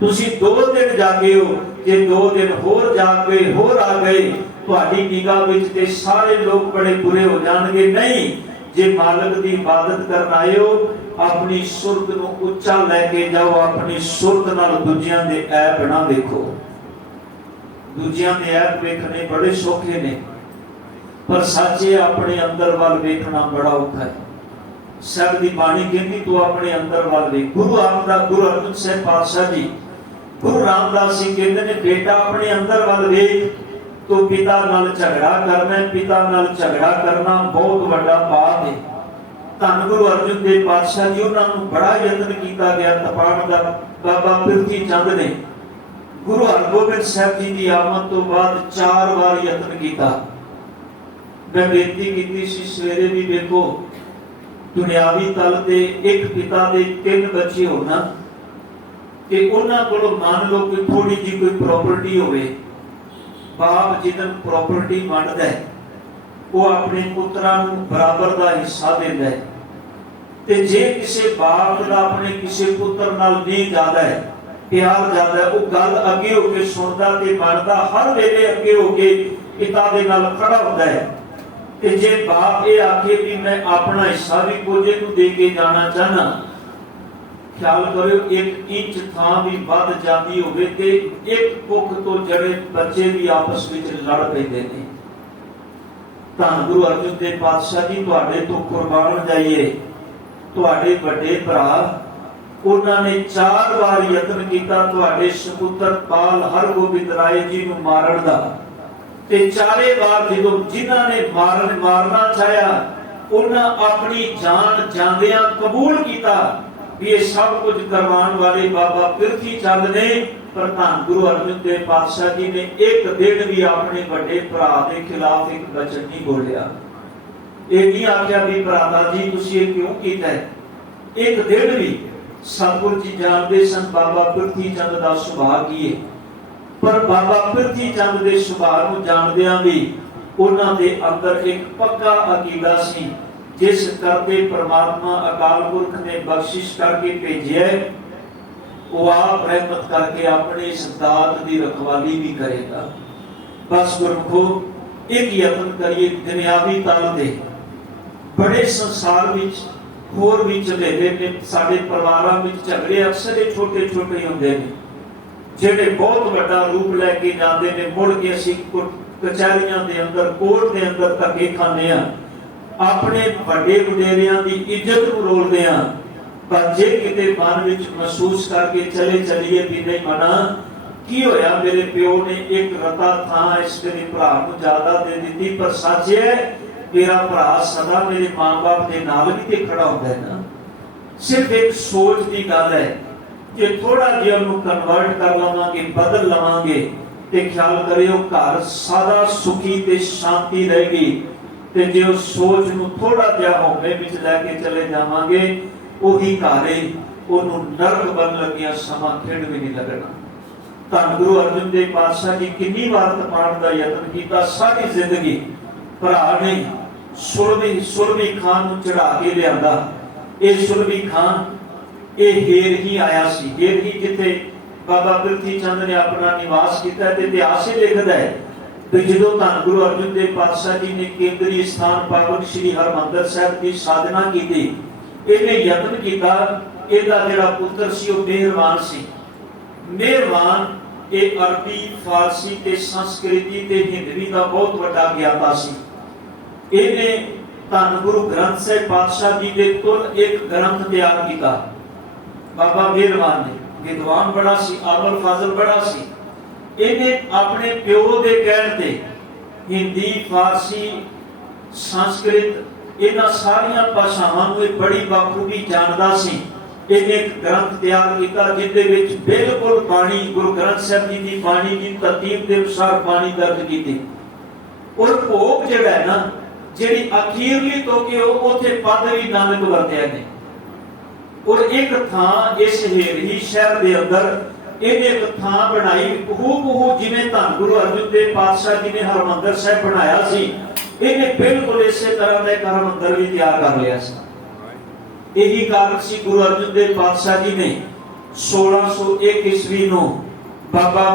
ਤੁਸੀਂ 2 ਦਿਨ ਜਾਗੇ ਹੋ, ਜੇ 2 ਦਿਨ ਹੋਰ ਜਾਗ ਗਏ, ਹੋਰ ਆ ਗਏ, ਤੁਹਾਡੀ ਨਿਗਾਹ ਵਿੱਚ ਤੇ ਸਾਰੇ ਲੋਕ ਬੜੇ ਬੁਰੇ ਹੋ ਜਾਣਗੇ। ਨਹੀਂ, ਜੇ ਮਾਲਕ ਦੀ ਇਬਾਦਤ ਕਰਨ ਆਏ ਹੋ, ਆਪਣੀ ਸੁਰਤ ਨੂੰ ਉੱਚਾ ਲੈ ਕੇ ਜਾਓ, ਆਪਣੀ ਸੁਰਤ ਨਾਲ ਦੂਜਿਆਂ ਦੇ ਐਬ ਨਾ ਵੇਖੋ। ਦੂਜਿਆਂ ਦੇ ਐਬ ਵੇਖਣੇ ਬੜੇ ਸੌਖੇ ਨੇ, ਪਰ ਸੱਚੇ ਆਪਣੇ ਅੰਦਰ ਵੱਲ ਵੇਖਣਾ ਬੜਾ ਔਖਾ ਹੈ। ਸਭ ਦੀ ਬਾਣੀ ਕਹਿੰਦੀ ਤੂੰ ਆਪਣੇ ਅੰਦਰ ਵੱਲ ਵੇਖ। ਗੁਰੂ ਅਰਜਨ ਸਾਹਿਬ ਪਾਤਸ਼ਾਹ ਜੀ, ਗੁਰੂ ਰਾਮਦਾਸ ਜੀ ਕਹਿੰਦੇ ਨੇ ਬੇਟਾ ਆਪਣੇ ਅੰਦਰ ਵੱਲ ਵੇਖ, ਤੂੰ ਪਿਤਾ ਨਾਲ ਝਗੜਾ ਕਰਨਾ, ਪਿਤਾ ਨਾਲ ਝਗੜਾ ਕਰਨਾ ਬਹੁਤ ਵੱਡਾ ਪਾਪ ਹੈ। ਧੰਨ ਗੁਰੂ ਅਰਜਨ ਦੇਵ ਪਾਤਸ਼ਾਹ ਜੀ ਉਹਨਾਂ ਨੂੰ ਬੜਾ ਯਤਨ ਕੀਤਾ ਗਿਆ ਤਪਾਉਣ ਦਾ। ਬਾਬਾ ਪ੍ਰਿਥੀ ਚੰਦ ਨੇ ਗੁਰੂ ਹਰਗੋਬਿੰਦ ਸਾਹਿਬ ਜੀ ਦੀ ਆਮਦ ਤੋਂ ਬਾਅਦ 4 ਵਾਰ ਯਤਨ ਕੀਤਾ। ਮੈਂ ਬੇਨਤੀ ਕੀਤੀ ਸੀ ਸਵੇਰੇ ਵੀ, ਵੇਖੋ ਦੁਨਿਆਵੀ ਤਲ ਤੇ ਇੱਕ ਪਿਤਾ ਦੇ 3 ਬੱਚੇ ਹੋਣਾ ਤੇ ਉਹਨਾਂ ਕੋਲ ਮੰਨ ਲਓ ਕਿ ਥੋੜੀ ਜਿਹੀ ਕੋਈ ਪ੍ਰਾਪਰਟੀ ਹੋਵੇ, ਬਾਪ ਜਿਹਨੂੰ ਪ੍ਰਾਪਰਟੀ ਵੰਡਦਾ ਹੈ ਉਹ ਆਪਣੇ ਪੁੱਤਰਾਂ ਨੂੰ ਬਰਾਬਰ ਦਾ ਹਿੱਸਾ ਦਿੰਦਾ ਹੈ। ਤੇ ਜੇ ਕਿਸੇ ਬਾਪ ਦਾ ਆਪਣੇ ਕਿਸੇ ਪੁੱਤਰ ਨਾਲ ਨਹੀਂ ਜ਼ਿਆਦਾ ਹੈ, ਪਿਆਰ ਜ਼ਿਆਦਾ ਹੈ, ਉਹ ਗੱਲ ਅੱਗੇ ਹੋ ਕੇ ਸੁਣਦਾ ਤੇ ਮੰਨਦਾ, ਹਰ ਵੇਲੇ ਅੱਗੇ ਹੋ ਕੇ ਪਿਤਾ ਦੇ ਨਾਲ ਖੜਾ ਹੁੰਦਾ ਹੈ। ਤੇ ਜੇ ਬਾਪ ਇਹ ਆਖੇ ਵੀ ਮੈਂ ਆਪਣਾ ਹਿੱਸਾ ਵੀ ਕੋਝੇ ਨੂੰ ਦੇ ਕੇ ਜਾਣਾ ਚਾਹਨਾ, ਖਿਆਲ ਕਰਿਓ 1 ਇੰਚ ਥਾਂ ਵੀ ਵੱਧ ਜਾਂਦੀ ਹੋਵੇ ਤੇ ਇੱਕ ਕੁੱਖ ਤੋਂ ਜੜੇ ਬੱਚੇ ਵੀ ਆਪਸ ਵਿੱਚ ਲੜ ਪੈਂਦੇ ਨੇ। ਧੰਨ ਗੁਰੂ ਅਰਜਨ ਦੇਵ ਪਾਤਸ਼ਾਹ ਜੀ ਤੁਹਾਡੇ ਤੋਂ ਕੁਰਬਾਨ ਜਾਈਏ। ਤੁਹਾਡੇ ਵੱਡੇ ਭਰਾ ਉਹਨਾਂ ਨੇ 4 ਵਾਰ ਯਤਨ ਕੀਤਾ ਤੁਹਾਡੇ ਸੁਪੁੱਤਰ ਪਾਲ ਹਰਗੋਬਿੰਦ ਰਾਏ ਜੀ ਨੂੰ ਮਾਰਨ ਦਾ, ਤੇ 4 ਵਾਰ ਜਦੋਂ ਜਿਨ੍ਹਾਂ ਨੇ ਮਾਰਨਾ ਚਾਹਿਆ ਉਹਨਾਂ ਆਪਣੀ ਜਾਨ ਜਾਂਦਿਆਂ ਕਬੂਲ ਕੀਤਾ ਵੀ ਇਹ ਸਭ ਕੁਝ ਕਰਵਾਉਣ ਵਾਲੇ ਬਾਬਾ ਪ੍ਰਿਥੀ ਚੰਦ ਨੇ। ਪਰ ਧੰਨ ਗੁਰੂ ਅਰਜਨ ਦੇਵ ਪਾਤਸ਼ਾਹ ਜੀ ਨੇ ਇੱਕ ਦਿਨ ਵੀ ਆਪਣੇ ਵੱਡੇ ਭਰਾ ਦੇ ਖਿਲਾਫ ਇੱਕ ਬਚਨ ਨਹੀਂ ਬੋਲਿਆ। ਇਹ ਨਹੀਂ ਆਖਿਆ ਵੀ ਭਰਾਤਾ ਜੀ ਤੁਸੀਂ ਇਹ ਕਿਉਂ ਕੀਤਾ ਹੈ, ਇੱਕ ਦਿਨ ਵੀ। ਸਤਿਗੁਰੂ ਜੀ ਜਾਣਦੇ ਸਨ ਬਾਬਾ ਪ੍ਰਿਥੀ ਚੰਦ ਦਾ ਸੁਭਾਅ ਕੀ ਹੈ, ਪਰ ਬਾਬਾ ਪ੍ਰਿਥੀ ਚੰਦ ਦੇ ਸੁਭਾਅ ਨੂੰ ਜਾਣਦਿਆਂ ਵੀ ਉਹਨਾਂ ਦੇ ਅੰਦਰ ਇੱਕ ਪੱਕਾ ਅਕੀਦਾ ਸੀ, ਜਿਸ ਕਰਕੇ ਪ੍ਰਮਾਤਮਾ ਅਕਾਲ ਪੁਰਖ ਨੇ ਬਖਸ਼ਿਸ਼ ਕਰਕੇ ਭੇਜਿਆ, ਉਹ ਆਪ ਰਹਿਮਤ ਕਰਕੇ ਆਪਣੇ ਇਸ ਦਾਤ ਦੀ ਰਖਵਾਲੀ ਵੀ ਕਰੇਗਾ। ਬਸ ਗੁਰਮੁਖੋ ਇੱਕ ਯਤਨ ਕਰੀਏ ਦੁਨਿਆਵੀ ਤਲ ਤੇ। ਬੜੇ ਸੰਸਾਰ ਵਿੱਚ ਹੋਰ ਵੀ ਝਗੜੇ ਨੇ, ਸਾਡੇ ਪਰਿਵਾਰਾਂ ਵਿੱਚ ਝਗੜੇ ਅਕਸਰ ਇਹ ਛੋਟੇ ਛੋਟੇ ਹੁੰਦੇ ਨੇ ਜਿਹੜੇ ਬਹੁਤ ਵੱਡਾ ਰੂਪ ਲੈ ਕੇ ਜਾਂਦੇ ਨੇ। ਮੁੜ ਕੇ ਅਸੀਂ ਕਚਹਿਰੀਆਂ ਦੇ ਅੰਦਰ, ਕੋਰਟ ਦੇ ਅੰਦਰ ਧੱਕੇ ਖਾਂਦੇ ਆ, ਆਪਣੇ ਵੱਡੇ ਵਡੇਰਿਆਂ ਦੀ ਇੱਜ਼ਤ ਨੂੰ ਰੋਲਦੇ ਆ। ਪਰ ਜੇ ਕਿਤੇ ਮਨ ਵਿੱਚ ਮਹਿਸੂਸ ਕਰਕੇ ਚਲੀਏ ਵੀ ਨਹੀਂ ਮਨਾ ਕੀ ਹੋਇਆ, ਮੇਰੇ ਪਿਓ ਨੇ ਇੱਕ ਰਤਾ ਥਾਂ ਇਸ ਮੇਰੇ ਭਰਾ ਨੂੰ ਜ਼ਿਆਦਾ ਦੇ ਦਿੱਤੀ, ਪਰ ਸੱਚ ਹੈ ਮੇਰਾ ਭਰਾ ਸਦਾ ਮੇਰੇ ਮਾਂ-ਬਾਪ ਦੇ ਨਾਲ ਵੀ ਤੇ ਖੜਾ ਹੁੰਦਾ ਹੈ ਨਾ। ਸਿਰਫ ਇੱਕ ਸੋਚ ਦੀ ਗੱਲ ਹੈ, ਜੇ ਥੋੜਾ ਜਿਹਾ ਉਹਨੂੰ ਕਨਵਰਟ ਕਰ ਲਵਾਂਗੇ, ਬਦਲ ਲਵਾਂਗੇ ਤੇ ਖਿਆਲ ਕਰਿਓ ਘਰ ਸਦਾ ਸੁਖੀ ਤੇ ਸ਼ਾਂਤੀ ਰਹੇਗੀ। ਤੇ ਜੇ ਉਸ ਸੋਚ ਨੂੰ ਥੋੜਾ ਜਿਹਾ ਹਉਮੈ ਵਿੱਚ ਲੈ ਕੇ ਚਲੇ ਜਾਵਾਂਗੇ, ਉਹੀ ਘਾਰੇ ਉਹਨੂੰ ਨਰਕ ਬਣ ਲੱਗਿਆ ਸਮਾਂ ਖੇਡ ਵੀ ਨਹੀਂ ਲੱਗਣਾ। ਧੰਨ ਗੁਰੂ ਅਰਜਨ ਦੇਵ ਪਾਤਸ਼ਾਹ ਜੀ ਕਿੰਨੀ ਵਾਰ ਤਪਾਉਣ ਦਾ ਯਤਨ ਕੀਤਾ, ਸਾਰੀ ਜ਼ਿੰਦਗੀ ਭਰਾ ਨੇ ਸੁਲਮੀ ਖਾਨ ਨੂੰ ਚੜਾ ਕੇ ਲਿਆਂਦਾ। ਇਹ ਸੁਲਮੀ ਖਾਨ ਇਹ ਹੇਰ ਹੀ ਆਇਆ ਸੀ, ਹੇਰ ਹੀ ਜਿੱਥੇ ਬਾਬਾ ਪ੍ਰਿਥੀ ਚੰਦ ਨੇ ਆਪਣਾ ਨਿਵਾਸ ਕੀਤਾ। ਤੇ ਇਤਿਹਾਸ ਇਹ ਲਿਖਦਾ ਹੈ ਕਿ ਜਦੋਂ ਧੰਨ ਗੁਰੂ ਅਰਜਨ ਦੇਵ ਪਾਤਸ਼ਾਹ ਜੀ ਨੇ ਕੇਂਦਰੀ ਸਥਾਨ ਪਾਵਨ ਸ੍ਰੀ ਹਰਿਮੰਦਰ ਸਾਹਿਬ ਦੀ ਸਾਧਨਾ ਕੀਤੀ, ਇਹਨੇ ਯਤਨ ਕੀਤਾ। ਇਹਦਾ ਜਿਹੜਾ ਪੁੱਤਰ ਸੀ ਉਹ ਮਿਹਰਬਾਨ ਸੀ। ਮਿਹਰਬਾਨ ਇਹ ਅਰਬੀ, ਫਾਰਸੀ ਤੇ ਸੰਸਕ੍ਰਿਤੀ ਤੇ ਹਿੰਦਵੀ ਦਾ ਬਹੁਤ ਵੱਡਾ ਗਿਆਤਾ ਸੀ। ਇਹਨੇ ਧੰਨ ਗੁਰੂ ਗ੍ਰੰਥ ਸਾਹਿਬ ਪਾਤਸ਼ਾਹ ਜੀ ਦੇ ਤੁਲ ਇੱਕ ਗ੍ਰੰਥ ਤਿਆਰ ਕੀਤਾ। ਬਾਬਾ ਮਿਹਰਬਾਨ ਨੇ ਵਿਦਵਾਨ ਬੜਾ ਸੀ, ਆਮਲ ਫਾਜ਼ਲ ਬੜਾ ਸੀ। ਇਹਨੇ ਆਪਣੇ ਪਿਓ ਦੇ ਕਹਿਣ ਤੇ ਹਿੰਦੀ, ਫਾਰਸੀ, ਸੰਸਕ੍ਰਿਤ ਇਹਨਾਂ ਸਾਰੀਆਂ ਭਾਸ਼ਾਵਾਂ ਨੂੰ ਇਹ ਬੜੀ ਬਾਖੂਬੀ ਜਾਣਦਾ ਸੀ। ਇਹਨੇ ਇੱਕ ਗ੍ਰੰਥ ਤਿਆਰ ਕੀਤਾ ਜਿਹਦੇ ਵਿੱਚ ਬਿਲਕੁਲ ਬਾਣੀ, ਗੁਰੂ ਗ੍ਰੰਥ ਸਾਹਿਬ ਜੀ ਦੀ ਬਾਣੀ ਦੀ ਤਰਤੀਬ ਦੇ ਅਨੁਸਾਰ ਬਾਣੀ ਦਰਜ ਕੀਤੀ। ਔਰ ਭੋਗ ਜਿਹੜਾ ਹੈ ਨਾ, ਜਿਹੜੀ ਅਖੀਰਲੀ ਤੋਂ ਕਿ ਉਹ ਉੱਥੇ ਪਦ ਵੀ ਨਾਨਕ ਵਰਤਿਆ ਨੇ। ਔਰ ਇੱਕ ਥਾਂ ਇਸ ਹੇਰੀ ਸ਼ਹਿਰ ਦੇ ਅੰਦਰ ਇਹਨੇ ਇੱਕ ਥਾਂ ਬਣਾਈ ਹੂਬਹੂ ਜਿਵੇਂ ਧੰਨ ਗੁਰੂ ਅਰਜਨ ਦੇਵ ਪਾਤਸ਼ਾਹ ਜੀ ਨੇ ਹਰਿਮੰਦਰ ਸਾਹਿਬ ਬਣਾਇਆ ਸੀ, ਇਹਨੇ ਬਿਲਕੁਲ ਇਸੇ ਤਰ੍ਹਾਂ ਦਾ ਇੱਕ ਹਰਿਮੰਦਰ ਵੀ ਤਿਆਰ ਕਰ ਲਿਆ ਸੀ। ਇਹੀ ਕਾਰਨ ਸੀ ਗੁਰੂ ਅਰਜਨ ਦੇਵ ਪਾਤਸ਼ਾਹ ਜੀ ਨੇ 1601 ਈਸਵੀ ਨੂੰ ਬਾਬਾ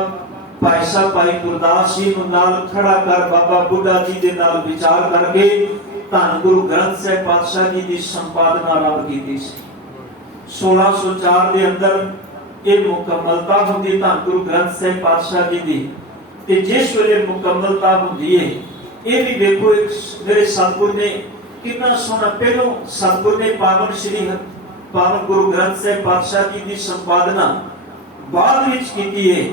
ਭਾਈ ਸਾਹਿਬ ਭਾਈ ਗੁਰਦਾਸ ਜੀ ਨੂੰ ਨਾਲ ਖੜਾ ਕਰ ਬਾਬਾ ਬੁੱਢਾ ਜੀ ਦੇ ਨਾਲ ਵਿਚਾਰ ਕਰਕੇ ਧੰਨ ਗੁਰੂ ਗ੍ਰੰਥ ਸਾਹਿਬ ਪਾਤਸ਼ਾਹ ਜੀ ਦੀ ਸੰਪਾਦਨਾ ਆਰੰਭ ਕੀਤੀ ਸੀ। 1604 ਦੇ ਅੰਦਰ ਇਹ ਮੁਕੰਮਲਤਾ ਹੁੰਦੀ ਧੰਨ ਗੁਰੂ ਗ੍ਰੰਥ ਸਾਹਿਬ ਪਾਤਸ਼ਾਹ ਜੀ ਦੀ। ਤੇ ਜਿਸ ਵੇਲੇ ਮੁਕੰਮਲਤਾ ਹੁੰਦੀ ਹੈ, ਇਹ ਵੀ ਵੇਖੋ ਇੱਕ ਮੇਰੇ ਸਤਿਗੁਰ ਨੇ ਕਿੰਨਾ ਸੋਹਣਾ, ਪਹਿਲੋਂ ਸਤਿਗੁਰ ਨੇ ਪਾਵਨ ਗੁਰੂ ਗ੍ਰੰਥ ਸਾਹਿਬ ਪਾਤਸ਼ਾਹ ਜੀ ਦੀ ਸੰਪਾਦਨਾ ਬਾਅਦ ਵਿੱਚ ਕੀਤੀ ਹੈ।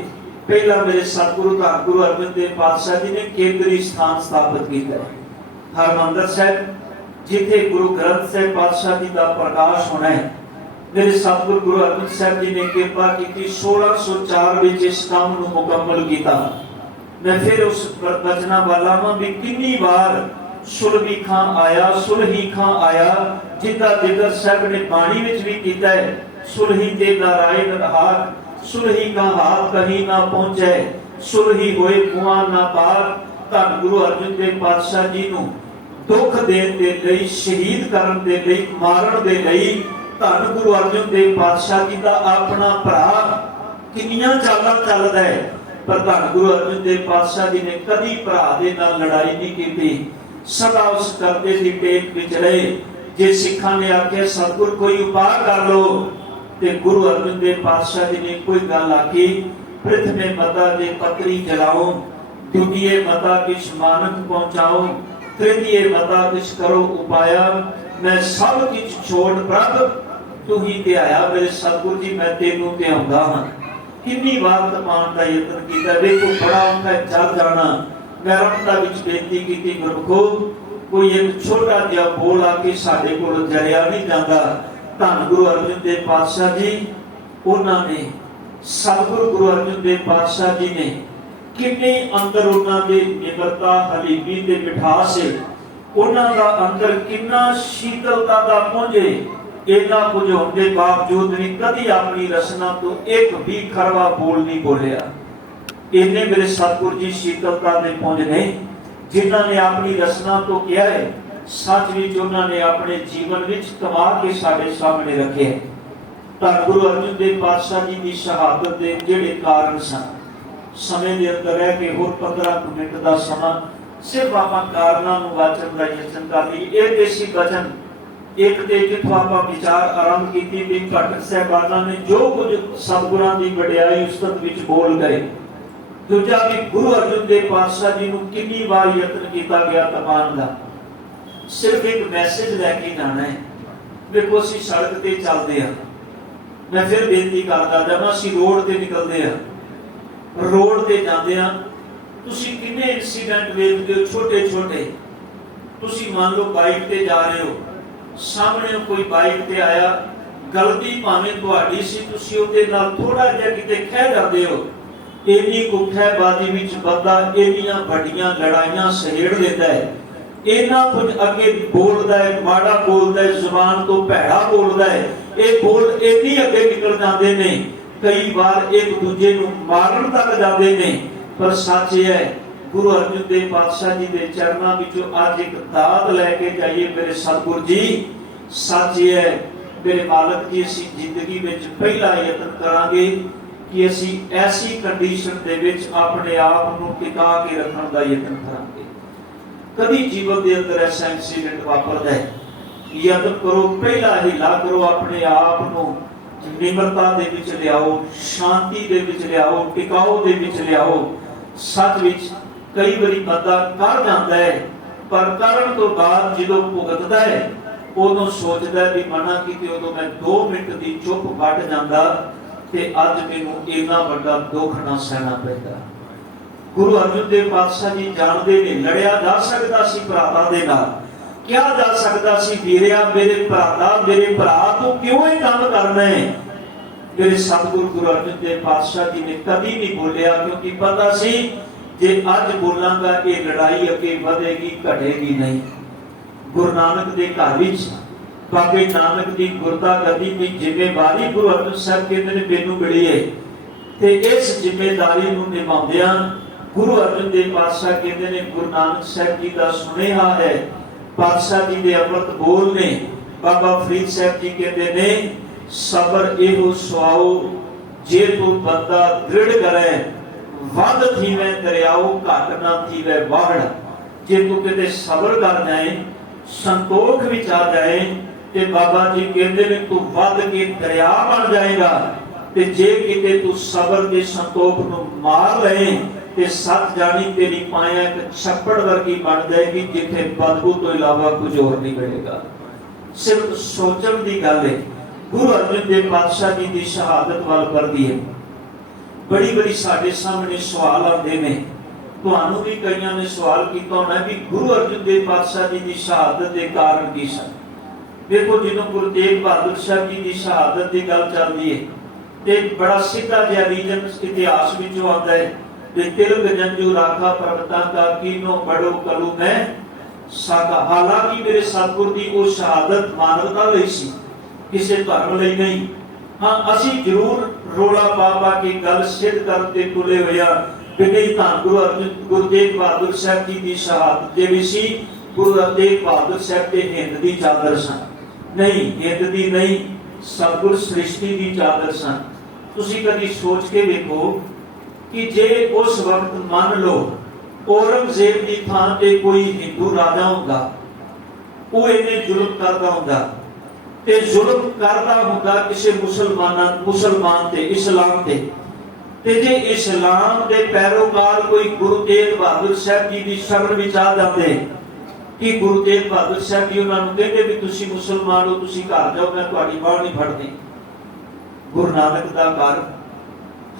ਪਹਿਲਾਂ ਮੇਰੇ ਸਤਿਗੁਰੂ ਧੰਨ ਗੁਰੂ ਅਰਜਨ ਦੇਵ ਪਾਤਸ਼ਾਹ ਜੀ ਨੇ ਕੇਂਦਰੀ ਸਥਾਨ ਸਥਾਪਿਤ ਕੀਤਾ ਹੈ। ਹਰਿਮੰਦਰ ਸਾਹਿਬ जिथे गुरु ग्रंथ साहिब पातशाह जी का प्रकाश होना है। मेरे सतगुरु गुरु अर्जन साहब जी ने कृपा की 1604 में इस काम को मुकम्मल किया। मैं फिर उस बचना वाला भी कितनी बार सुलही खां आया, सुलही खां आया, जिनका जिक्र साहब ने बाणी विच भी किया है। सुलही दे नारायण हाथ, सुलही का हाथ कहीं ना पहुंचे, सुलही होए कुआं ना पार। धन गुरु अर्जन देव पातशाह जी नूं दुख देण दे लई, शहीद करन दे लई, मारन दे लई धन गुरु अर्जन देव पातशाह जी का अपना भरा कितनियां चालां चलदा है, पर धन गुरु अर्जन देव पातशाह जी ने कदी भरा दे नाल लड़ाई नहीं की। सदा उस करदे दी टेक विच रहे। जे सिखां ने आख्या सतगुर कोई उपाय कर लो, ते गुरु अर्जन देव पातशाह जी ने कोई गल आखी, प्रथमे मता जे पत्री जलाओ, द्वितीय मता किछ मानक पहुंचाओ, तृतीय मता किछ करो उपाया, मैं सब किछ छोड़ प्रभ तू ही ध्याया। मेरे सतगुरु जी मैं तेनू ध्याउंदा हां। कितनी बार तपान का यत्न किया, देखो बड़ा उनका चल जाना। मैं रमता विच बेनती की गुरमुखो, कोई एक छोटा जिहा बोल आके साडे कोल जरिया नहीं जाता। धन गुरु अर्जन देव पातशाह जी उन्होंने सतगुरु गुरु अर्जन देव पातशाह जी ने कितने अंदर उन्होंने निमरता हलीमी ते मिठास है, उन्होंने अंदर कितना शीतलता का पुंजे। इन्ना कुछ होने के बावजूद भी कभी अपनी रचना तो एक भी खरवा बोल नहीं बोलिया। इन्ने मेरे सतगुरु जी शीतलता के पुंज ने, जिन्होंने अपनी रचना तो किया है, सच विच उन्होंने अपने जीवन विच कमा के साडे सामने रखे है। धन गुरु अर्जन देव पातशाह जी की शहादत के जिहड़े कारण सन, समय के अंदर रह के होर 15 मिनट का समा सिर्फ आपां कारणों नूं वाचन का यत्न कर लईए। ये देसी वचन एक ते जिथों आपां विचार आरंभ कीती भी घट साहिबाना ने जो कुछ सतगुरां दी वडियाई उस्तत विच बोल गए। दूजा भी गुरु अर्जन देव पातशाह जी नूं कितनी बार यत्न किया गया तपान का। सिर्फ एक मैसेज लैके जाना है। देखो असीं सड़क ते चलदे हां, मैं फिर बेनती करदा जावां, असीं रोड ते निकलदे हां, रोड ते जांदे हां, तुसीं किन्ने इंसीडेंट वेखदे हो छोटे छोटे। तुसीं मान लो बाइक ते जा रहे हो, सामने कोई बाइक ते आया, गलती भावें तुहाडी सी, तुसीं उहदे नाल थोड़ा जिहा किते खह जांदे हो। इन्नी कुखैबाजी विच बंदा इन्नियां वड्डियां लड़ाइयां सहेड़ लेंदा है, इन्ना कुछ अगे बोलदा है, माड़ा बोलदा है, जुबान तो भैड़ा बोलदा है। ये बोल इन्नी अगे निकल जाते ने, कई बार एक दूजे नूं मारन तक जाते ने। पर सच है गुरु अर्जन देव पातशाह जी के चरणों विचों अज एक दात लैके जाइए मेरे सतगुरु जी। सच है मेरे मालक जी, असीं जिंदगी विच पहला यत्न करांगे कि असीं ऐसी कंडीशन दे विच अपने आप नूं टिका के रखण दा यत्न करांगे। कभी जीवन के अंदर ऐसा इंसीडेंट वापरदा है, यत्न करो पहला हिला करो, अपने आप नूं निमरता दे विच लियाओ, शांति दे विच लियाओ, टिकाओ दे विच लियाओ। सच विच कई बारी बंदा कर जाता है, पर करन तो बाद जो भुगतदा है उदों सोचदा भी मना कि उदों मैं 2 मिनट की चुप वट जांदा ते अज मैनूं इन्ना वड्डा दुख ना सहना पैंदा। गुरु अर्जन देव पातशाह जी जानते ने लड़िया जा सकता सी भरावां दे नाल, क्या जा सकता सी वीरिया मेरे भराता, मेरे भरा तू क्यों ये काम करना है। मेरे सतगुरु गुरु अर्जन देव पातशाह जी ने कभी नहीं बोलिया, क्योंकि पता सी जे अज बोलांगा ये लड़ाई अगे बढ़ेगी घटेगी नहीं। गुरु नानक दे घर विच बाबे नानक दी गुरता गद्दी दी जिम्मेवारी गुरु अर्जन साहब कहते ने मैनूं मिली है, ते इस जिम्मेदारी नूं निभाउंदिआं गुरु अर्जन देव पातशाह कहते ने गुरु नानक साहब जी का सुनेहा है, पातशाह जी दे अमृत बोल ने। बाबा फरीद साहब जी कहते ने सबर एहो सुआओ जे तू बंदा दृढ़ करे, वध थीवे दरियाओ घट ना थीवे बाढ़। जे तू कहते सबर कर जाए, संतोख विच आ जाए, ते बाबा जी कहते ने तू वध के दरिया बन जाएगा। ते जे किते तू सबर के संतोख नूं मार लए ते सत जानी तेरी पाया एक छप्पड़ वर्गी बन जाएगी, जिथे बदबू तो इलावा कुछ और नहीं मिलेगा। सिर्फ सोचण की गल है। गुरु अर्जन देव पातशाह जी की शहादत वाल करदी है। बड़ी बड़ी साडे सामने सवाल आते हैं, ਤੁਹਾਨੂੰ ਵੀ ਕਈਆਂ ਨੇ ਸਵਾਲ ਕੀਤਾ ਹੋਣਾ ਵੀ ਗੁਰੂ ਅਰਜਨ ਦੇਵ ਪਾਤਸ਼ਾਹ ਜੀ ਦੀ ਸ਼ਹਾਦਤ ਦੇ ਕਾਰਨ ਕੀ ਸਨ। ਦੇਖੋ, ਜਦੋਂ ਗੁਰੂ ਤੇਗ ਬਹਾਦਰ ਸਾਹਿਬ ਜੀ ਦੀ ਸ਼ਹਾਦਤ ਦੀ ਗੱਲ ਚੱਲਦੀ ਹੈ ਤੇ ਬੜਾ ਸਿੱਧਾ ਜਿਹਾ ਰੀਜਨ ਇਤਿਹਾਸ ਵਿੱਚੋਂ ਆਉਂਦਾ ਹੈ ਤੇ ਤਿਲਕ ਜੰਜੂ ਰਾਖਾ ਪਰਬਤਾਂ ਦਾ ਕੀਨੋ ਬੜੋ ਕਲੂ ਮੈਂ ਸਾਡਾ। ਹਾਲਾਂਕਿ ਮੇਰੇ ਸਤਿਗੁਰ ਦੀ ਉਹ ਸ਼ਹਾਦਤ ਮਾਨਵਤਾ ਲਈ ਸੀ, ਕਿਸੇ ਧਰਮ ਲਈ ਨਹੀਂ। ਹਾਂ, ਅਸੀਂ ਜ਼ਰੂਰ ਰੋਲਾ ਪਾ ਕੇ ਗੱਲ ਸਿੱਧ ਕਰਨ ਤੇ ਤੁਲੇ ਹੋਇਆ ਕਿ ਨਹੀਂ, ਤਾਂ ਗੁਰੂ ਤੇਗ ਬਹਾਦਰ ਸਾਹਿਬ ਜੀ ਦੀ ਸ਼ਹਾਦਤ ਦੇ ਵੀ ਸੀ ਗੁਰੂ ਤੇਗ ਬਹਾਦਰ ਸਾਹਿਬ ਤੇ ਹਿੰਦ ਦੀ ਚਾਦਰ ਸਨ। ਨਹੀਂ, ਹਿੰਦ ਦੀ ਨਹੀਂ, ਸਤਿਗੁਰ ਸ੍ਰਿਸ਼ਟੀ ਦੀ ਚਾਦਰ ਸਨ। ਤੁਸੀਂ ਕਦੀ ਸੋਚ ਕੇ ਵੇਖੋ ਕਿ ਜੇ ਉਸ ਵਕਤ ਮੰਨ ਲਓ ਔਰੰਗਜ਼ੇਬ ਦੀ ਥਾਂ ਤੇ ਕੋਈ ਹਿੰਦੂ ਰਾਜਾ ਹੁੰਦਾ, ਉਹ ਇਹਨੇ ਜ਼ੁਲਮ ਕਰਦਾ ਹੁੰਦਾ ਤੇ ਜ਼ੁਲਮ ਕਰਦਾ ਹੁੰਦਾ ਕਿਸੇ ਮੁਸਲਮਾਨ ਤੇ, ਇਸਲਾਮ ਤੇ ਜੇ ਇਸਲਾਮ ਦੇ ਪੈਰੋਕਾਰ ਕੋਈ ਗੁਰੂ ਤੇਗ ਬਹਾਦਰ ਸਾਹਿਬ ਜੀ ਦੀ ਸ਼ਰਨ ਵਿੱਚ ਆ ਜਾਂਦੇ ਕਿ ਗੁਰੂ ਤੇਗ ਬਹਾਦਰ ਸਾਹਿਬ ਜੀ ਉਹਨਾਂ ਨੂੰ ਕਹਿੰਦੇ ਵੀ ਤੁਸੀਂ ਮੁਸਲਮਾਨ ਹੋ, ਤੁਸੀਂ ਘਰ ਜਾਓ, ਮੈਂ ਤੁਹਾਡੀ ਬਾਂਹ ਨਹੀਂ ਫੜਦੀ। ਗੁਰੂ ਨਾਨਕ ਦਾ ਘਰ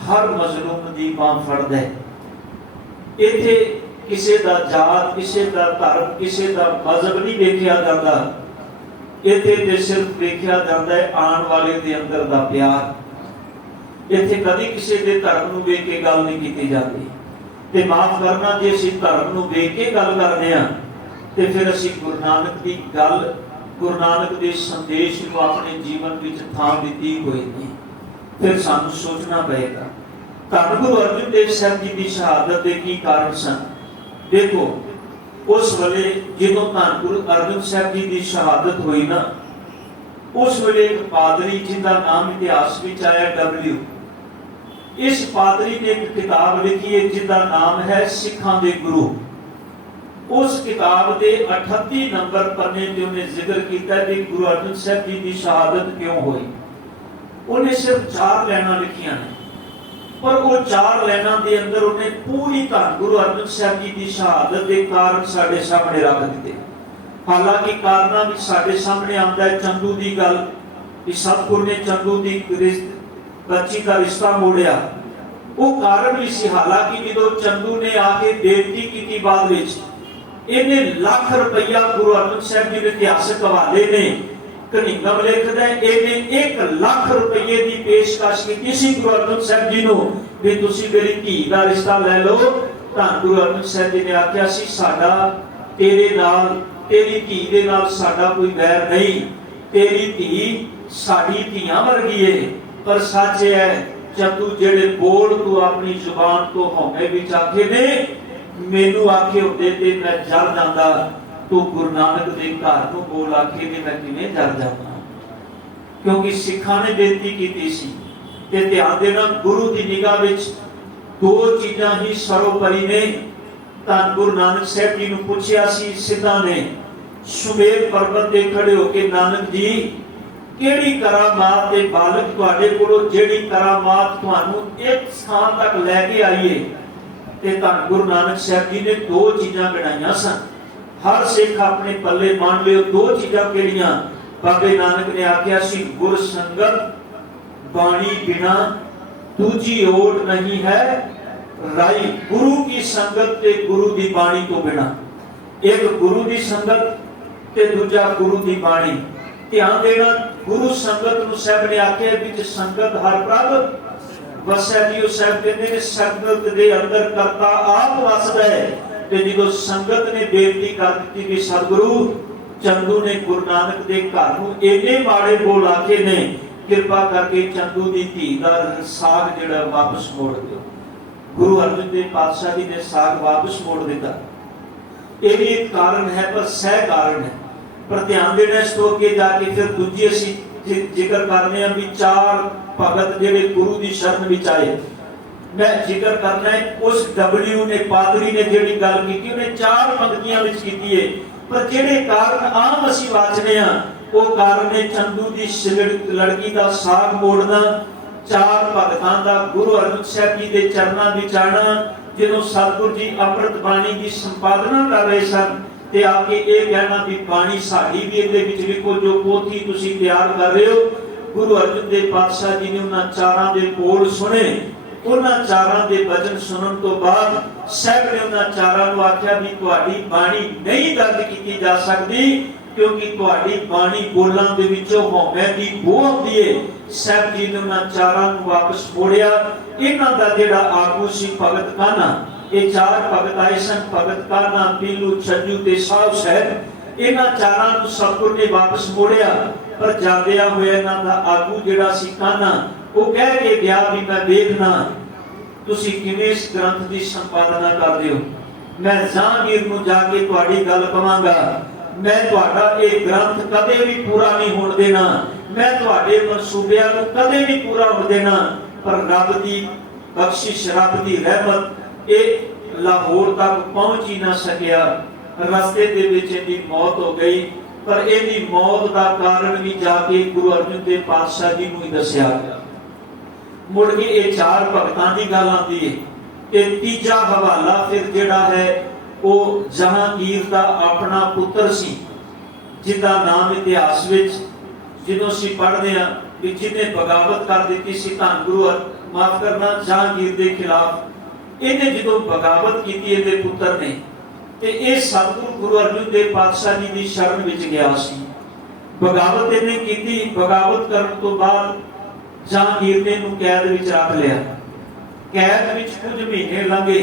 ਹਰ ਮਜ਼ਲੂਮ ਦੀ ਬਾਂਹ ਫੜਦਾ ਹੈ। ਇੱਥੇ ਕਿਸੇ ਦਾ ਜਾਤ, ਕਿਸੇ ਦਾ ਧਰਮ, ਕਿਸੇ ਦਾ ਮਜ਼ਹਬ ਨਹੀਂ ਵੇਖਿਆ ਜਾਂਦਾ। ਇੱਥੇ ਤੇ ਸਿਰਫ ਵੇਖਿਆ ਜਾਂਦਾ ਹੈ ਆਉਣ ਵਾਲੇ ਦੇ ਅੰਦਰ ਦਾ ਪਿਆਰ। ਇੱਥੇ ਕਦੀ ਕਿਸੇ ਦੇ ਧਰਮ ਨੂੰ ਵੇਖ ਕੇ ਗੱਲ ਨਹੀਂ ਕੀਤੀ ਜਾਂਦੀ। ਤੇ ਮਾਫ ਕਰਨਾ, ਜੇ ਅਸੀਂ ਧਰਮ ਨੂੰ ਵੇਖ ਕੇ ਗੱਲ ਕਰਦੇ ਹਾਂ ਤੇ ਫਿਰ ਅਸੀਂ ਗੁਰੂ ਨਾਨਕ ਦੀ ਗੱਲ, ਗੁਰੂ ਨਾਨਕ ਦੇ ਸੰਦੇਸ਼ ਨੂੰ ਆਪਣੇ ਜੀਵਨ ਵਿੱਚ ਥਾਂ ਦਿੱਤੀ ਹੋਈ ਨਹੀਂ। ਫਿਰ ਸਾਨੂੰ ਸੋਚਣਾ ਪਏਗਾ ਧੰਨ ਗੁਰੂ ਅਰਜਨ ਦੇਵ ਸਾਹਿਬ ਜੀ ਦੀ ਸ਼ਹਾਦਤ ਦੇ ਕੀ ਕਾਰਨ ਸਨ। ਦੇਖੋ, ਉਸ ਵੇਲੇ ਜਦੋਂ ਧੰਨ ਗੁਰੂ ਅਰਜਨ ਸਾਹਿਬ ਜੀ ਦੀ ਸ਼ਹਾਦਤ ਹੋਈ ਨਾ, ਉਸ ਵੇਲੇ ਇੱਕ ਪਾਦਰੀ ਜਿਹਦਾ ਨਾਮ ਇਤਿਹਾਸ ਵਿੱਚ ਆਇਆ W, ਇਸ ਪਾਦਰੀ ਨੇ ਇੱਕ ਕਿਤਾਬ ਲਿਖੀ ਹੈ ਜਿਹਦਾ ਨਾਮ ਹੈ ਸਿੱਖਾਂ ਦੇ ਗੁਰੂ। ਉਸ ਕਿਤਾਬ ਦੇ 38 ਨੰਬਰ ਪੰਨੇ ਤੇ ਉਹਨੇ ਜ਼ਿਕਰ ਕੀਤਾ ਕਿ ਗੁਰੂ ਅਰਜਨ ਸਾਹਿਬ ਜੀ ਦੀ ਸ਼ਹਾਦਤ ਕਿਉਂ ਹੋਈ। ਉਹਨੇ ਸਿਰਫ 4 ਲਾਈਨਾਂ ਲਿਖੀਆਂ ਨੇ, ਪਰ ਉਹ 4 ਲਾਈਨਾਂ ਦੇ ਅੰਦਰ ਉਹਨੇ ਪੂਰੀ ਧੰਨ ਗੁਰੂ ਅਰਜਨ ਸਾਹਿਬ ਜੀ ਦੀ ਸ਼ਹਾਦਤ ਦੇ ਕਾਰਨ ਸਾਡੇ ਸਾਹਮਣੇ ਰੱਖ ਦਿੱਤੇ। ਹਾਲਾਂਕਿ ਕਾਰਨਾਂ ਵਿੱਚ ਸਾਡੇ ਸਾਹਮਣੇ ਆਉਂਦਾ ਹੈ ਚੰਦੂ ਦੀ ਗੱਲ ਕਿ ਸਤਿਗੁਰ ਨੇ ਚੰਦੂ ਦੀ ਬੱਚੀ ਦਾ ਰਿਸ਼ਤਾ ਮੋੜਿਆ। ਉਹ ਕਾਰਨ ਵੀ ਸੀ। ਹਾਲਾਂਕਿ ਜਦੋਂ ਚੰਦੂ ਨੇ ਆ ਕੇ ਬੇਨਤੀ ਕੀਤੀ, ਬਾਅਦ ਵਿੱਚ ਇਹਨੇ ਲੱਖ ਰੁਪਈਆ ਗੁਰੂ ਅਰਜਨ ਸਾਹਿਬ ਜੀ ਦੇ ਇਤਿਹਾਸਕ ਹਵਾਲੇ ਨੇ ਕਨਿੰਗਮ ਲਿਖਦਾ, ਇਹਨੇ 1 ਲੱਖ ਰੁਪਏ ਦੀ ਪੇਸ਼ਕਸ਼ ਕੀਤੀ ਸੀ ਗੁਰੂ ਅਰਜਨ ਸਾਹਿਬ ਜੀ ਨੂੰ ਵੀ ਤੁਸੀਂ ਮੇਰੀ ਧੀ ਦਾ ਰਿਸ਼ਤਾ ਲੈ ਲਓ। ਤਾਂ ਗੁਰੂ ਅਰਜਨ ਸਾਹਿਬ ਜੀ ਨੇ ਆਖਿਆ ਸੀ ਸਾਡਾ ਤੇਰੇ ਨਾਲ, ਤੇਰੀ ਧੀ ਦੇ ਨਾਲ ਸਾਡਾ ਕੋਈ ਵੈਰ ਨਹੀਂ, ਤੇਰੀ ਧੀ ਸਾਡੀ ਧੀਆਂ ਵਰਗੀ ਏ। ਪਰ ਸੱਚ ਹੈ ਚੰਦੂ, ਜਿਹੜੇ ਬੋਲ ਤੂੰ ਆਪਣੀ ਜ਼ੁਬਾਨ ਤੋਂ ਹਉਮੈ ਵਿੱਚ ਆਖੇ ਨੇ, ਮੈਨੂੰ ਆਖੇ ਹੁੰਦੇ ਤੇ ਮੈਂ ਜਲ ਜਾਂਦਾ। ਤੂੰ ਗੁਰੂ ਨਾਨਕ ਦੇ ਘਰ ਨੂੰ ਬੋਲ ਆਖੇ ਤੇ ਮੈਂ ਕਿਵੇਂ ਜਲ ਜਾਵਾਂ। ਕਿਉਂਕਿ ਸਿੱਖਾਂ ਨੇ ਬੇਨਤੀ ਕੀਤੀ ਸੀ। ਤੇ ਧਿਆਨ ਦੇਣਾ, ਗੁਰੂ ਦੀ ਨਿਗਾਹ ਵਿੱਚ 2 ਚੀਜ਼ਾਂ ਹੀ ਸਰਵੋਪਰੀ ਨੇ। ਤਾਂ ਗੁਰੂ ਨਾਨਕ ਸਾਹਿਬ ਜੀ ਨੂੰ ਪੁੱਛਿਆ ਸੀ ਸਿੱਧਾਂ ਨੇ ਸੁਮੇਰ ਪਰਬਤ ਤੇ ਖੜੇ ਹੋ ਕੇ, ਨਾਨਕ ਜੀ ਕਿਹੜੀ ਕਰਾਮਾਤ ਦੇ ਬਾਲਕ ਤੁਹਾਡੇ ਕੋਲੋਂ, ਜਿਹੜੀ ਕਰਾਮਾਤ ਤੁਹਾਨੂੰ ਇੱਕ ਸਥਾਨ ਤੱਕ ਲੈ ਕੇ ਆਈਏ। ਤੇ ਤਾਂ ਗੁਰੂ ਨਾਨਕ ਸਾਹਿਬ ਜੀ ਨੇ 2 ਚੀਜ਼ਾਂ ਗਿਣਾਈਆਂ ਸਨ। ਹਰ ਸਿੱਖ ਆਪਣੇ ਪੱਲੇ ਮੰਨ ਲਿਓ 2 ਚੀਜ਼ਾਂ ਕਿਹੜੀਆਂ। ਬਾਬੇ ਨਾਨਕ ਨੇ ਆਖਿਆ ਸੀ ਗੁਰ ਸੰਗਤ ਬਾਣੀ ਬਿਨਾ ਦੂਜੀ ਓਟ ਨਹੀਂ ਹੈ ਰਾਈ। ਗੁਰੂ ਕੀ ਸੰਗਤ ਤੇ ਗੁਰੂ ਦੀ ਬਾਣੀ ਤੋਂ ਬਿਨਾ, ਇੱਕ ਗੁਰੂ ਦੀ ਸੰਗਤ ਤੇ ਦੂਜਾ ਗੁਰੂ ਦੀ ਬਾਣੀ। ਧਿਆਨ ਦੇਣਾ, ਗੁਰੂ ਸੰਗਤ ਨੂੰ ਸਾਹਿਬ ਨੇ ਆਖਿਆ ਵਿੱਚ ਸੰਗਤ ਹਰ ਪ੍ਰਭ ਵਸੈ ਜੀ। ਉਹ ਸਾਹਿਬ ਕਹਿੰਦੇ ਨੇ ਸੰਗਤ ਦੇ ਅੰਦਰ ਕਰਤਾ ਆਪ ਵਸਦਾ ਹੈ। ਤੇ ਜਦੋਂ ਸੰਗਤ ਨੇ ਬੇਨਤੀ ਕਰ ਦਿੱਤੀ ਕਿ ਸਤਿਗੁਰੂ ਚੰਦੂ ਨੇ ਗੁਰੂ ਨਾਨਕ ਦੇ ਘਰ ਨੂੰ ਇੰਨੇ ਮਾੜੇ ਬੋਲ ਆਖੇ ਨੇ, ਕਿਰਪਾ ਕਰਕੇ ਚੰਦੂ ਦੀ ਧੀ ਦਾ ਸਾਗ ਜਿਹੜਾ ਵਾਪਸ ਮੋੜ ਦਿਓ। ਗੁਰੂ ਅਰਜਨ ਦੇਵ ਪਾਤਸ਼ਾਹ ਜੀ ਨੇ ਸਾਗ ਵਾਪਸ ਮੋੜ ਦਿੱਤਾ। ਇਹ ਵੀ ਇੱਕ ਕਾਰਨ ਹੈ, ਪਰ ਸਹਿ ਕਾਰਨ ਹੈ। ਪਰ ਧਿਆਨ ਦੇਣਾ, ਇਸ ਤੋਂ ਅੱਗੇ ਜਾ ਕੇ ਫਿਰ ਦੂਜੀ ਅਸੀਂ ਜ਼ਿਕਰ ਕਰਨੇ ਆ ਵੀ 4 ਭਗਤ ਜਿਹੜੇ ਗੁਰੂ ਦੀ ਸ਼ਰਨ ਵਿੱਚ ਆਏ। ਮੈਂ ਜ਼ਿਕਰ ਕਰਨਾ ਹੈ ਉਸ W ਨੇ, ਪਾਦਰੀ ਨੇ ਜਿਹੜੀ ਗੱਲ ਕੀਤੀ ਉਹਨੇ 4 ਪੰਕਤੀਆਂ ਵਿੱਚ ਕੀਤੀ ਹੈ। ਪਰ ਜਿਹੜੇ ਕਾਰਨ ਆਮ ਅਸੀਂ ਵਾਚਨੇ ਆ, ਉਹ ਕਾਰਨ ਨੇ ਚੰਦੂ ਦੀ ਲੜਕੀ ਦਾ ਸਾਗ ਮੋੜਨਾ, 4 ਭਗਤਾਂ ਦਾ ਗੁਰੂ ਅਰਜਨ ਸਾਹਿਬ ਜੀ ਦੇ ਚਰਨਾਂ ਵਿੱਚ ਆਣਾ। ਜਦੋਂ ਸਤਿਗੁਰ ਜੀ ਅੰਮ੍ਰਿਤ ਬਾਣੀ ਦੀ ਸੰਪਾਦਨਾ ਕਰ ਰਹੇ ਸਨ ਤੇ ਆ ਕੇ ਇਹ ਕਹਿਣਾ ਵੀ ਬਾਣੀ ਸਾਡੀ ਵੀ ਇਹਦੇ ਵਿੱਚ ਲਿਖੋ, ਜੋ ਪੋਥੀ ਤੁਸੀਂ ਤਿਆਰ ਕਰ ਰਹੇ ਹੋ। ਗੁਰੂ ਅਰਜਨ ਦੇਵ ਪਾਤਸ਼ਾਹ ਜੀ ਨੇ ਉਹਨਾਂ 4 ਦੇ ਬੋਲ ਸੁਣੇ। उन्हां चारां दे वचन सुनन तो बाद साहब ने उन्हां चारां नूं आख्या भी तुहाडी बाणी नहीं दर्ज कीती जा सकदी, क्योंकि तुहाडी बाणी बोलां दे विचों हौमे दी बो आउंदी है। साहब जी ने उन्हां चारां नूं वापस मोड़िया। इन्हां दा जिहड़ा आगू सी भगत कान्हा, ये चार भगत आए सन, भगत कान्हा, पीलू, छज्जू ते साहब साहब। इन्हां चारां नूं सतगुर ने वापस मोड़िया, पर जांदियां होए इन्हां दा आगू जिहड़ा सी कान्हा, वो कह के गया भी मैं देखना तुसी किवें इस ग्रंथ की संपादना करदे हो। मैं जहांगीर नूं जाके तुहाडी गल कवांगा, मैं तुहाडा ये ग्रंथ कदे भी पूरा नहीं होण देना, मैं तुहाडे मनसूबिਆਂ नूं कदे नहीं पूरा होण देना। पर रब दी बख्शिश, रब दी रहमत ये लाहौर तक पहुंच ही ना सकिया। रस्ते दे विच इहदी मौत हो गई, पर इहदी मौत का कारण भी जाके गुरु अर्जन देव पातशाह जी नूं ही दस्सिया गया। मुड़ के ये चार भगतां दी गल आंदी है। ते तीजा हवाला फिर जिहड़ा है वो जहांगीर दा अपना पुत्र सी, जिहदा नाम इतिहास विच जिदों असीं पढ़दे हां कि जिन्हें बगावत कर दी सी धन गुरु माफ करना जहांगीर के खिलाफ, इन्हें जो बगावत की इहदे पुत्र ने, ते इह सतगुरु गुरु अर्जन देव पातशाह जी की शरण विच गया सी। बगावत इन्हें की, बगावत करने तो बाद जहांगीर ने इहनूं कैद विच रख लिया। कैद विच कुछ महीने लंघे।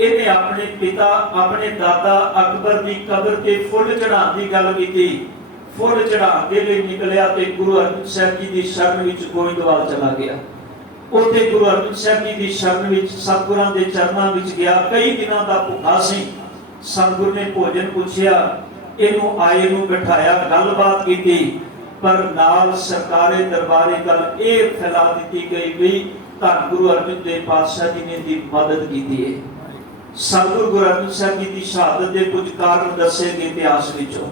इन्हें अपने पिता, अपने दादा अकबर की कबर ते फुल चढ़ाने की गल की। फुल चढ़ाने के लिए निकलिया ते गुरु अर्जन साहब जी की शरण विच गोइंदवाल चला गया। उत्थे गुरु अर्जन साहब जी की शरण विच सतगुरां दे चरनां विच गया। कई दिनां दा भुखा सी। सतगुर ने भोजन पुछया, इहनूं आए नूं बिठाया, गलबात की, पर नाल सरकारे दरबारे गल ये फैला दी गई भी धन गुरु अर्जन देव पातशाह जी ने दी मदद की है। सतगुरु गुरु अर्जन साहब जी की शहादत के कुछ कारण दसे गए इतिहास विचों।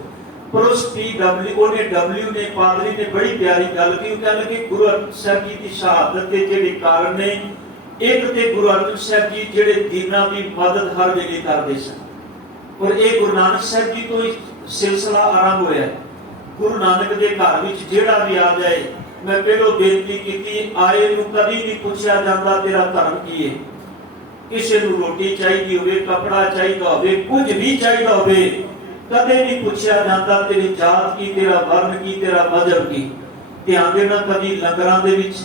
पर उस डब्ल्यू ने पादरी ने बड़ी प्यारी गल की। कह लगे गुरु अर्जन साहब जी की शहादत के जिहड़े कारण ने, एक ते गुरु अर्जन साहब जी जिहड़े दीनां की मदद हर वेले करते सन, और ये गुरु नानक साहब जी तो सिलसिला आरंभ होया। गुरु नानक के घर विच जिहड़ा भी आ जाए, मैं पहलो बेनती की, आए नूं कदी नहीं पूछया जांदा तेरा धर्म की है। किसी नूं रोटी चाहिए होवे, कपड़ा चाहिए होवे, कुछ भी चाहिए होवे, कदे नहीं पूछया जांदा तेरी जात की, तेरा वर्ण की, तेरा मजहब की। ध्यान देना, कदी लंगरां दे विच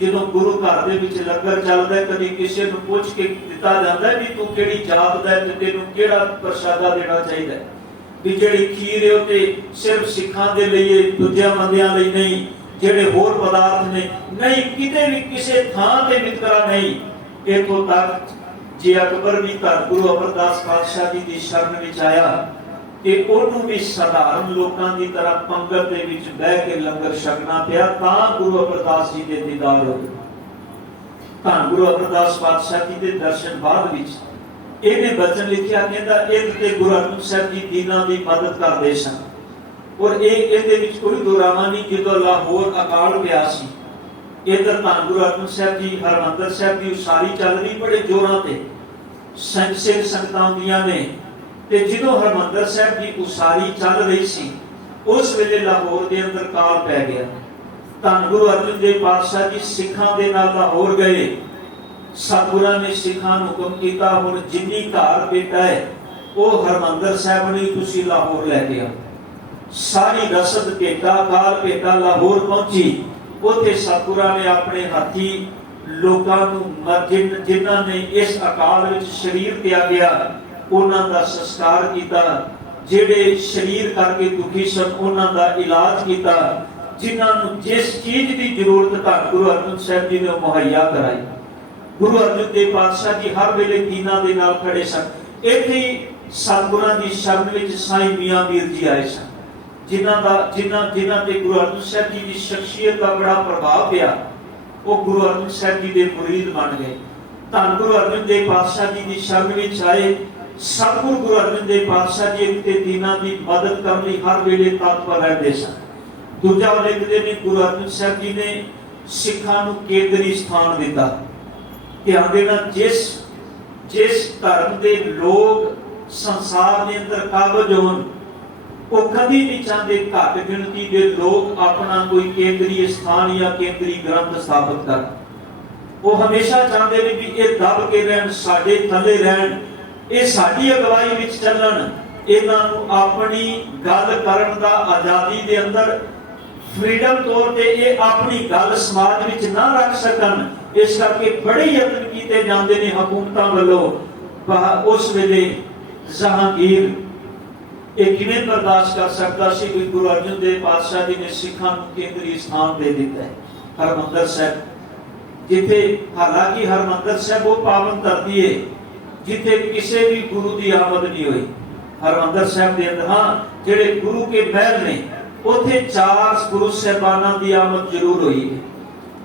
जदों गुरु घर दे विच लंगर चलदा है, कदी किसी नूं पुछ के दिता जांदा है भी तू किहड़ी जात दा है ते तैनूं किहड़ा प्रसादा देना चाहिए। भी जिहड़ी खीर है ते सिर्फ सिखां दे लई, दूजियां बंदियां लई नहीं, जिहड़े होर पदार्थ ने नहीं, किते भी किसी थां ते वितकरा नहीं। इत्थों तक जे अकबर भी घर गुरु अमरदास पातशाह जी की शरण विच आया ते ओनूं भी साधारण लोकां दी तरह पंगत दे विच बैठ के लंगर छकना पिया, तां गुरु अमरदास जी दे दीदार हो गए। धन गुरु अमरदास पातशाह जी दे दर्शन बाद विच इहने बचन लिखिया, कहंदा एक ते गुरु अर्जन साहब जी दीनां दी मदद करदे सन, और इहदे विच कोई दोरावा नहीं। जदों लाहौर अकाल पिया सी, इधर धन गुरु अर्जन साहब जी हरमंदर साहब की उसारी चल रही बड़े जोरां ते, सिंह संगतां आउंदियां ने, ते जदों हरमंदर साहब की उसारी चल रही सी, उस वेले लाहौर के अंदर काल पै गया। धन गुरु अर्जन देव पातशाह जी सिखां दे नाल लाहौर गए। सतगुरां ने सिखां नूं हुकम कीता, हुण जिन्नी घर बेटा है वो हरमंदर साहब ने तुसीं लाहौर लै के आओ। सारी रसद भेटा, काल भेटा लाहौर पहुंची। उत्थे सतगुरां ने अपने हथी लोकां नूं जिन्हां ने इस अकाल विच शरीर त्यागिया उन्हां दा संस्कार कीता, जिहड़े शरीर करके दुखी सन उन्हां दा इलाज कीता, जिन्हां नूं जिस चीज की जरूरत धन गुरु अर्जन साहब जी ने मुहैया कराई। गुरु अर्जन देव पातशाह जी हर वेले दीनां दे नाल खड़े सन। इत्थे सतगुरां दी शरण विच साईं मियां मीर जी आए सन, जिन्हां ते गुरु अर्जन साहब जी की शख्सियत का बड़ा प्रभाव पिया। वो गुरु अर्जन साहब जी के मुरीद बन गए। धन गुरु अर्जन देव पातशाह जी की शरण विच आए। सतगुरु गुरु अर्जन देव पातशाह जी ते दीनां दी मदद करने हर वेले तत्पर रहते सन। दूजा लिखते ने गुरु अर्जन साहब जी ने सिखां नूं केंद्री स्थान दिता। ध्यान देना, जिस धर्म के लोग संसार के अंदर काबज होन, वो कभी नहीं चाहते घट गिनती के लोग अपना कोई केंद्रीय स्थान या केंद्रीय ग्रंथ स्थापित कर। वो हमेशा चाहते हैं भी ये दब के रहन, साडे थले रहन, ये साडी अगवाई विच चलन, इन्हां नूं अपनी गल करन दा आजादी दे अंदर फ्रीडम तौर पे ये अपनी गल समाज विच ना रख सकन। इस करके बड़े यत्न किए जाते हैं हुकूमतां वल्लों। उस वेले जहांगीर एक किवें बर्दाश्त कर सकता सी कि गुरु अर्जन देव पातशाह जी ने सिखां नूं केंद्रीय स्थान दे दिता है। हरमंदर साहब जिथे, हालांकि हरमंदर साहब वो पावन धरती है जिथे किसी भी गुरु की आमद नहीं हुई। हरमंदर साहब के अंदर हाँ जेडे गुरु के महल ने उथे 4 गुरु साहबाना की आमद जरूर हुई है,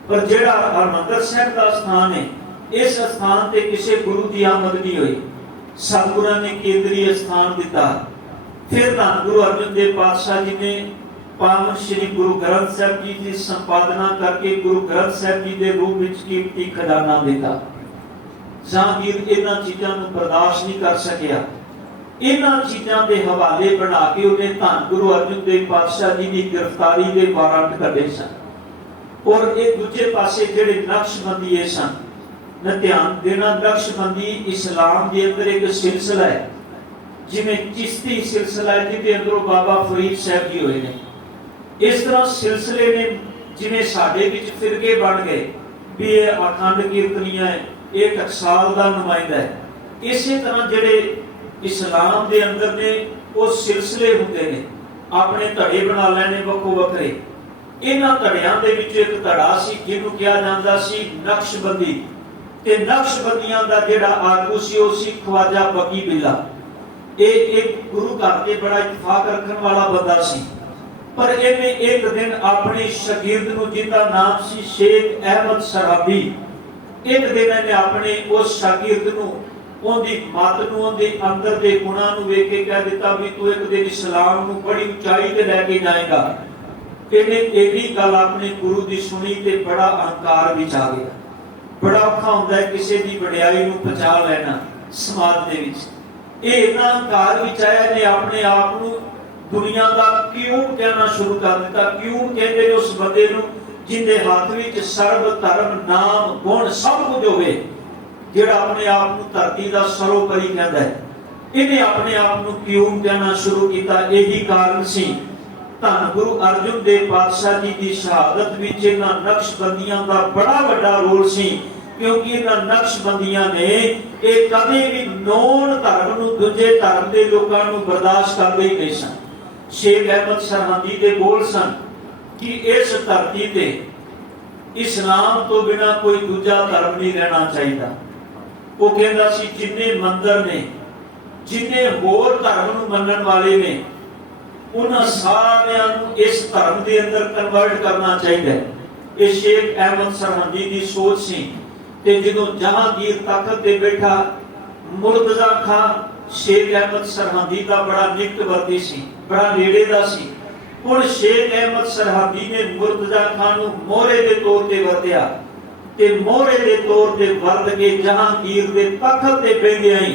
पर जेड़ा हरमंदर साहब का स्थान है इस स्थान ते किसी गुरु की आमद नहीं हुई। सतगुरां ने केंद्रीय स्थान दिता। फिर धन गुरु अर्जन देव पातशाह जी ने पावन श्री गुरु ग्रंथ साहब जी की संपादना करके गुरु ग्रंथ साहब जी के रूप में कीमती खजाना दिता। जहांगीर इन्हां चीज़ां नूं बर्दाश्त नहीं कर सकिया। इन्हां चीज़ां दे हवाले बना के उन्हें धन गुरु अर्जन देव पातशाह जी की गिरफ्तारी के वारंट कढे सन। और एक दूजे पासे जेडे नक्शबंदी सन, न ध्यान देना, नक्शबंदी इस्लाम के अंदर एक सिलसिला है, जिवें चिश्ती सिलसिला है जिहदे अंदरों बाबा फरीद साहब जी होए ने। इस तरह सिलसिले ने जिवें साडे विच फिरके बन गए भी ये अखंड कीर्तनिया है, एक टकसाल का नुमाइंदा है। इसी तरह जेडे इस्लाम के अंदर ने वो सिलसिले होंदे ने, अपने धड़े बना लेने वक्खो वखरे। इन्हां धड़ियां दे विच एक धड़ा सी जिहनूं कहा जांदा सी नक्शबंदी, ते नक्शबंदियां दा जेड़ा आगू सी वो सी ख्वाजा बकी बिल्ला। ये एक गुरु घर ते बड़ा इत्तेफाक रखने वाला बंदा सी, पर इन्हें एक दिन अपने शागिर्द नूं जिंदा नाम सी शेख अहमद सराबी, एक दिन इन्हें अपने उस शागिर्द नूं उहदी मत नूं उहदे अंदर दे गुणां नूं वेख के कह दिता भी तू एक दिन इस्लाम नूं बड़ी उचाई ते लैके जाएगा। इन्हें यही गल अपने गुरु की सुनी ते बड़ा अहंकार विच आ गया। बड़ा औखा हुंदा है किसी की वडियाई नूं पछा लेना समाज दे विच। ये इन्ना अहंकार विच आया ने अपने आप नूं दुनिया का क्यों कहना शुरू कर दिता। क्यों कहते हैं उस बंदे नूं जिंदे हाथ विच सर्व धर्म नाम गुण सब कुछ होवे, जेड़ा अपने आप नूं धरती दा सरोपरी कहता है। इन्हें अपने आप नूं क्यों कहना शुरू किया। यही कारण सी धन गुरु अर्जुन देव पातशाह जी की शहादत विच इन्हां नक्शबंदियां दा बड़ा वड्डा रोल सी, क्योंकि इन्हां नक्शबंदियां ने ये कदे भी नौन धर्म नूं दूजे धर्म के लोकां नूं बर्दाश्त करदे ही नहीं सन। शेख अहमद सरहंदी के बोल सन कि इस धरती ते इस्लाम तो बिना कोई दूजा धर्म नहीं रहना चाहिए। वो कहता सी जिन्ने मंदिर ने, जिन्ने होर धर्म नूं मनण वाले ने, उन्हां सारियां नूं इस धर्म के अंदर कन्वर्ट करना चाहिए। ये शेख अहमद सरहंदी की सोच सी। ते जदों जहांगीर तख्त ते बैठा, मुर्तजा खां शेख अहमद सरहंदी का बड़ा निकटवर्ती सी, बड़ा नेड़े दा सी। हुण शेख अहमद सरहंदी ने मुर्तजा खां नूं मोहरे दे तौर ते वरतिया ते मोहरे दे तौर ते वरत के जहांगीर दे तख्त ते बैठे ही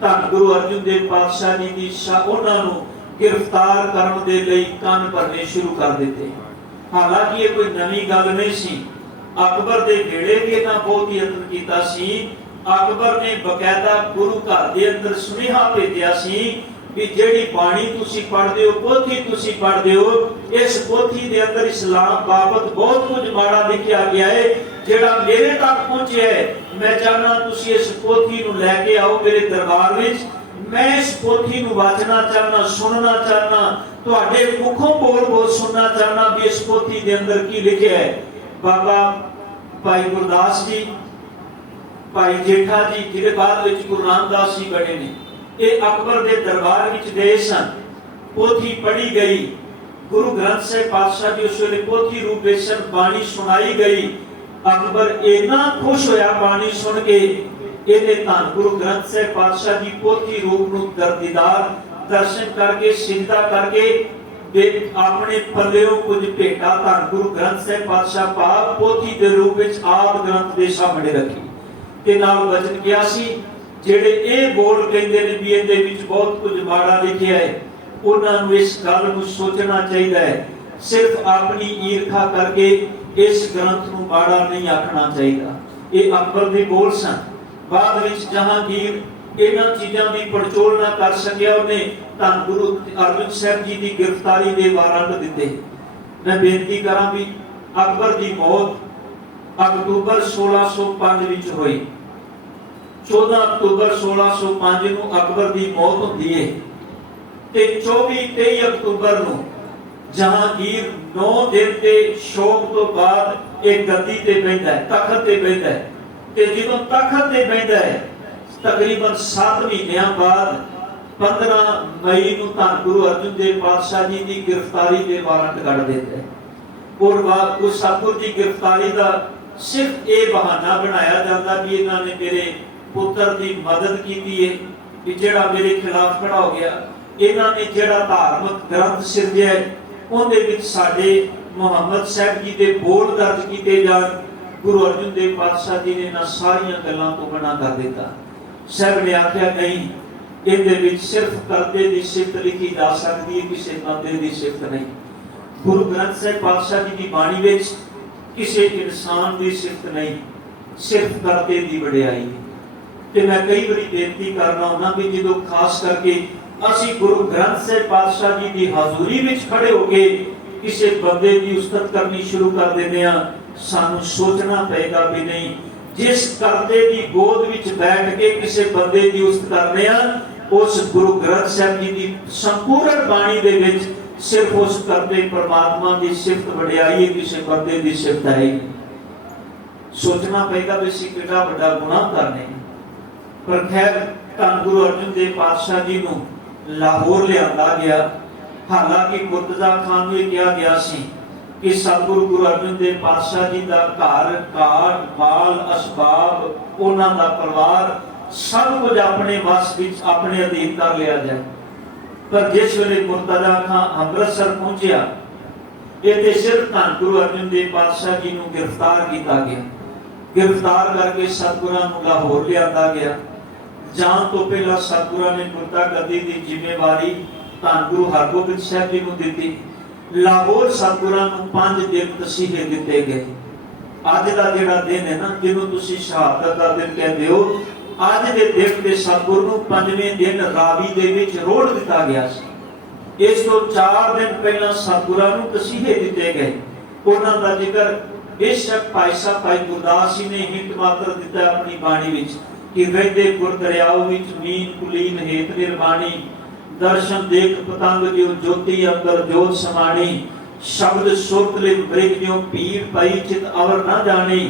धन गुरु अर्जन देव पातशाह जी की उन्हां नूं गिरफ्तार करने दे लई कान भरने शुरू कर दिते। हालांकि ये कोई नवी गल नहीं सी। अकबर दे घेड़े के ना बहुत यत्न कीता सी। अकबर ने बकायदा गुरु घर दे अंदर सुनेहा भेजिया सी कि जेड़ी बाणी तुसी पढ़दे हो, पोथी तुसी पढ़दे हो, इस पोथी दे अंदर इस्लाम बाबत बहुत कुछ माड़ा लिखिया गया है जेड़ा मेरे तक पहुंचे है। मैं चाहना तुसी इस पोथी नूं लैके आओ मेरे दरबार विच। मैं इस पोथी नूं वाचना चाहना, सुनना चाहना, तुहाडे मुखों बोल बोल सुनना चाहना भी इस पोथी दे अंदर की लिखिया है। बाबा भाई गुरदास जी, भाई जेठा जी जिहदे बाद विच गुरु रामदास जी बने ने, ये अकबर के दरबार विच गए सन। पोथी पढ़ी गई, गुरु ग्रंथ साहिब पातशाह जी उस वेले पोथी रूप विच सन, बाणी सुनाई गई। अकबर इतना खुश होया बाणी सुन के, इहने धन गुरु ग्रंथ साहिब पातशाह जी पोथी रूप नूं दीदार दर्शन करके सिजदा करके अपने पल्लेओं कुछ भेटा धन गुरु ग्रंथ साहिब पातशाह पाक पोथी के रूप विच आद ग्रंथ के सामने रखी ते नाल वचन किया सी जेड़े ये बोल कहंदे ने भी इहदे विच बहुत कुछ माड़ा लिखिया है, उन्हां नूं इस गल नूं सोचना चाहिए है। सिर्फ अपनी ईर्खा करके इस ग्रंथ नूं माड़ा नहीं आखना चाहिए। ਇਹ ਅਕਬਰ ਦੇ ਬੋਲ ਸਨ। ਬਾਅਦ ਵਿੱਚ ਜਹਾਂਗੀਰ ਇਹਨਾਂ ਚੀਜ਼ਾਂ ਦੀ ਪੜਚੋਲ ਨਾ ਕਰ ਸਕਿਆ, ਉਹਨੇ ਧੰਨ ਗੁਰੂ ਅਰਜਨ ਸਾਹਿਬ ਜੀ ਦੀ ਗ੍ਰਿਫਤਾਰੀ ਦੇ ਵਾਰੰਟ ਦਿੱਤੇ। मैं बेनती करा भी अकबर की मौत अक्तूबर 1605 विच हुई। 14 अक्तूबर 1605 ਨੂੰ अकबर की मौत होती है ते 24-23 अक्तूबर ਨੂੰ जहांगीर 9 दिन के शोक तो बाद एक गद्दी ते बैठा है, तखत ते बैठा है ते ਜਦੋਂ तखत ते बैठा है तकरीबन 7 महीनों बाद 15 मई ਨੂੰ ਧੰਨ ਗੁਰੂ ਅਰਜਨ ਦੇਵ ਪਾਤਸ਼ਾਹ ਜੀ ਦੀ ਗ੍ਰਿਫਤਾਰੀ ਦੇ ਵਾਰੰਟ ਕੱਢ ਦਿੰਦੇ ਹੈ। ਔਰ ਸਤਿਗੁਰ ਦੀ ਗ੍ਰਿਫਤਾਰੀ ਦਾ ਸਿਰਫ ਇਹ ਬਹਾਨਾ ਬਣਾਇਆ ਜਾਂਦਾ ਵੀ ਇਹਨਾਂ ਨੇ ਮੇਰੇ ਪੁੱਤਰ ਦੀ ਮਦਦ ਕੀਤੀ ਹੈ, ਕਿ ਜਿਹੜਾ ਮੇਰੇ ਖਿਲਾਫ ਖੜਾ ਹੋ ਗਿਆ। ਇਹਨਾਂ ਨੇ ਜਿਹੜਾ ਧਾਰਮਿਕ ਗ੍ਰੰਥ ਸਿਰਜਿਆ ਉਹਦੇ ਵਿੱਚ ਸਾਡੇ ਮੁਹੰਮਦ ਸਾਹਿਬ ਜੀ ਦੇ ਬੋਲ ਦਰਜ ਕੀਤੇ ਜਾਣ। ਗੁਰੂ ਅਰਜਨ ਦੇਵ ਪਾਤਸ਼ਾਹ ਜੀ ਨੇ ਇਹਨਾਂ ਸਾਰੀਆਂ ਗੱਲਾਂ ਤੋਂ ਮਨਾ ਕਰ ਦਿੱਤਾ। ਸਾਹਿਬ ਨੇ ਆਖਿਆ ਨਹੀਂ, ਇਹਦੇ ਵਿੱਚ ਸਿਰਫ ਕਰਤੇ ਦੀ ਸਿਫਤ ਲਿਖੀ ਜਾ ਸਕਦੀ ਹੈ, ਕਿਸੇ ਬੰਦੇ ਦੀ ਸਿਫਤ ਨਹੀਂ। ਗੁਰੂ ਗ੍ਰੰਥ ਸਾਹਿਬ ਪਾਤਸ਼ਾਹ ਜੀ ਦੀ ਬਾਣੀ ਵਿੱਚ ਕਿਸੇ ਇਨਸਾਨ ਦੀ ਸਿਫਤ ਨਹੀਂ, ਸਿਰਫ ਕਰਤੇ ਦੀ ਵਡਿਆਈ ਹੈ। ਤੇ ਮੈਂ ਕਈ ਵਾਰੀ ਬੇਨਤੀ ਕਰਨਾ ਹੁੰਦਾ ਕਿ ਜਦੋਂ ਖਾਸ ਕਰਕੇ ਅਸੀਂ ਗੁਰੂ ਗ੍ਰੰਥ ਸਾਹਿਬ ਪਾਤਸ਼ਾਹ ਜੀ ਦੀ ਹਾਜ਼ੂਰੀ ਵਿੱਚ ਖੜੇ ਹੋ ਕੇ ਕਿਸੇ ਬੰਦੇ ਦੀ ਉਸਤਤ ਕਰਨੀ ਸ਼ੁਰੂ ਕਰ ਦਿੰਦੇ ਹਾਂ, ਸਾਨੂੰ ਸੋਚਣਾ ਪਏਗਾ ਵੀ ਨਹੀਂ, जिस करते की गोद विच बैठ के किसी बंदे की उस्त करने उस गुरु ग्रंथ साहब जी की संपूर्ण बाणी दे विच सिर्फ उस करते परमात्मा की सिफत वडियाई है, किसी बंदे की सिफत है ही। सोचना पेगा भी असीं कितना बड़ा गुनाह करने। पर खैर धन गुरु अर्जन देव पातशाह जी नूं लाहौर लिआंदा गया। हालांकि मुर्तजा खान नूं कहा गया सी कि सतगुरु गुरु अर्जन देव पातशाह जी का घर कार माल असबाब उन्हां दा परिवार सब कुछ अपने वस विच अपने अधीन कर लिया जाए। पर जिस वेले मुर्तजा खान अमृतसर पहुंचा, इहते सिर्फ धन गुरु अर्जन देव पातशाह जी नूं गिरफ्तार किया गया। गिरफ्तार करके सतगुरां नूं लाहौर लिआंदा गया। जान तो पहला सतगुरां ने गुरता गद्दी की जिम्मेवारी धन गुरु हरगोबिंद साहब जी नूं दित्ती। लाहौर सतगुरां नूं 5 दिन तसीहे दिते गए। अज दा जिहड़ा दिन है ना, जिन्हों तुसीं शहादत दा दिन कहंदे हो, अज दे दिन ते सतगुर नूं 5वें दिन रावी दे विच रोड़ दिता गया सी। इस तो 4 दिन पहला सतगुरां नूं तसीहे दिते गए। उन्हां दा जिक्र बेशक भाई साहब भाई गुरदास जी ने हिंट मात्र दिता अपनी बाणी विच कि वहदे गुर दरियाओ विच मीन कुलीन हेत निर्माणी, दर्शन देख पतंग जो ज्योति अंदर जोत समाणी, शब्द सुरत लिख मृग जो पीर पई चित अवर न जानी,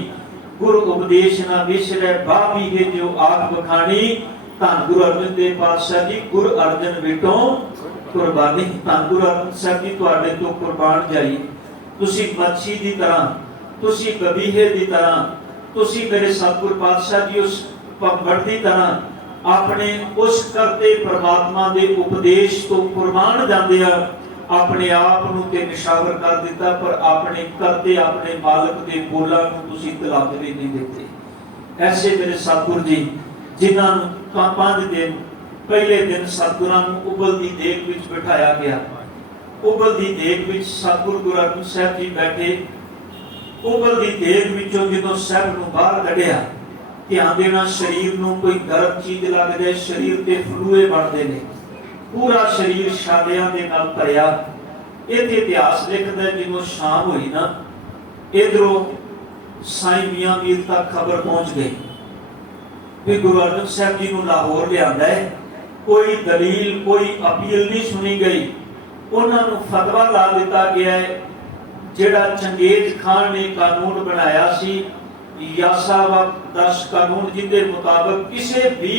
गुरु उपदेश न विसरै बाबी है जो आख बखानी। धन गुरु अर्जन देव पातशाह जी गुरु अर्जन विटों कुर्बानी। धन गुरु अर्जन साहब जी तुहाडे तो कुर्बान जाई। तुसी मच्छी दी तरह, तुसी कबीहे दी तरह, तुसी मेरे सतगुर पातशाह जी उस भंगड़ दी तरह अपने उस करते परमात्मा के उपदेश तो कुर्बान जाते हैं। अपने आप नूं ते निशावर कर दिता, पर अपने करते अपने मालक के बोलां नूं तुसीं तलाकरी नहीं देते। ऐसे मेरे सतगुर जी जिन्हां नूं 5 दिन पहले दिन सतगुरां नूं उबलदी देग विच बिठाया गया। उबलदी देग विच सतगुर गुरु अर्जन साहब जी बैठे। उबलदी देग विचों जदों साहब नूं बाहर कढिया, ध्यान देना शरीर नूं कोई गर्म चीज लग जाए, शरीर ते फलूए बनते हैं, पूरा शरीर छालियां दे नाल भरिया। इह इतिहास लिखदा है जिदों शाम हुई ना, इधरों साईं मियां मीर तक खबर पहुंच गई कि गुरु अर्जन साहब जी नूं लाहौर लिआंदा है। कोई दलील कोई अपील नहीं सुनी गई। उन्हां नूं फतवा ला दिता गया है। जिहड़ा चंगेज खान ने कानून बनाया सी, यासावक 10 कानून, जिसके मुताबिक किसी भी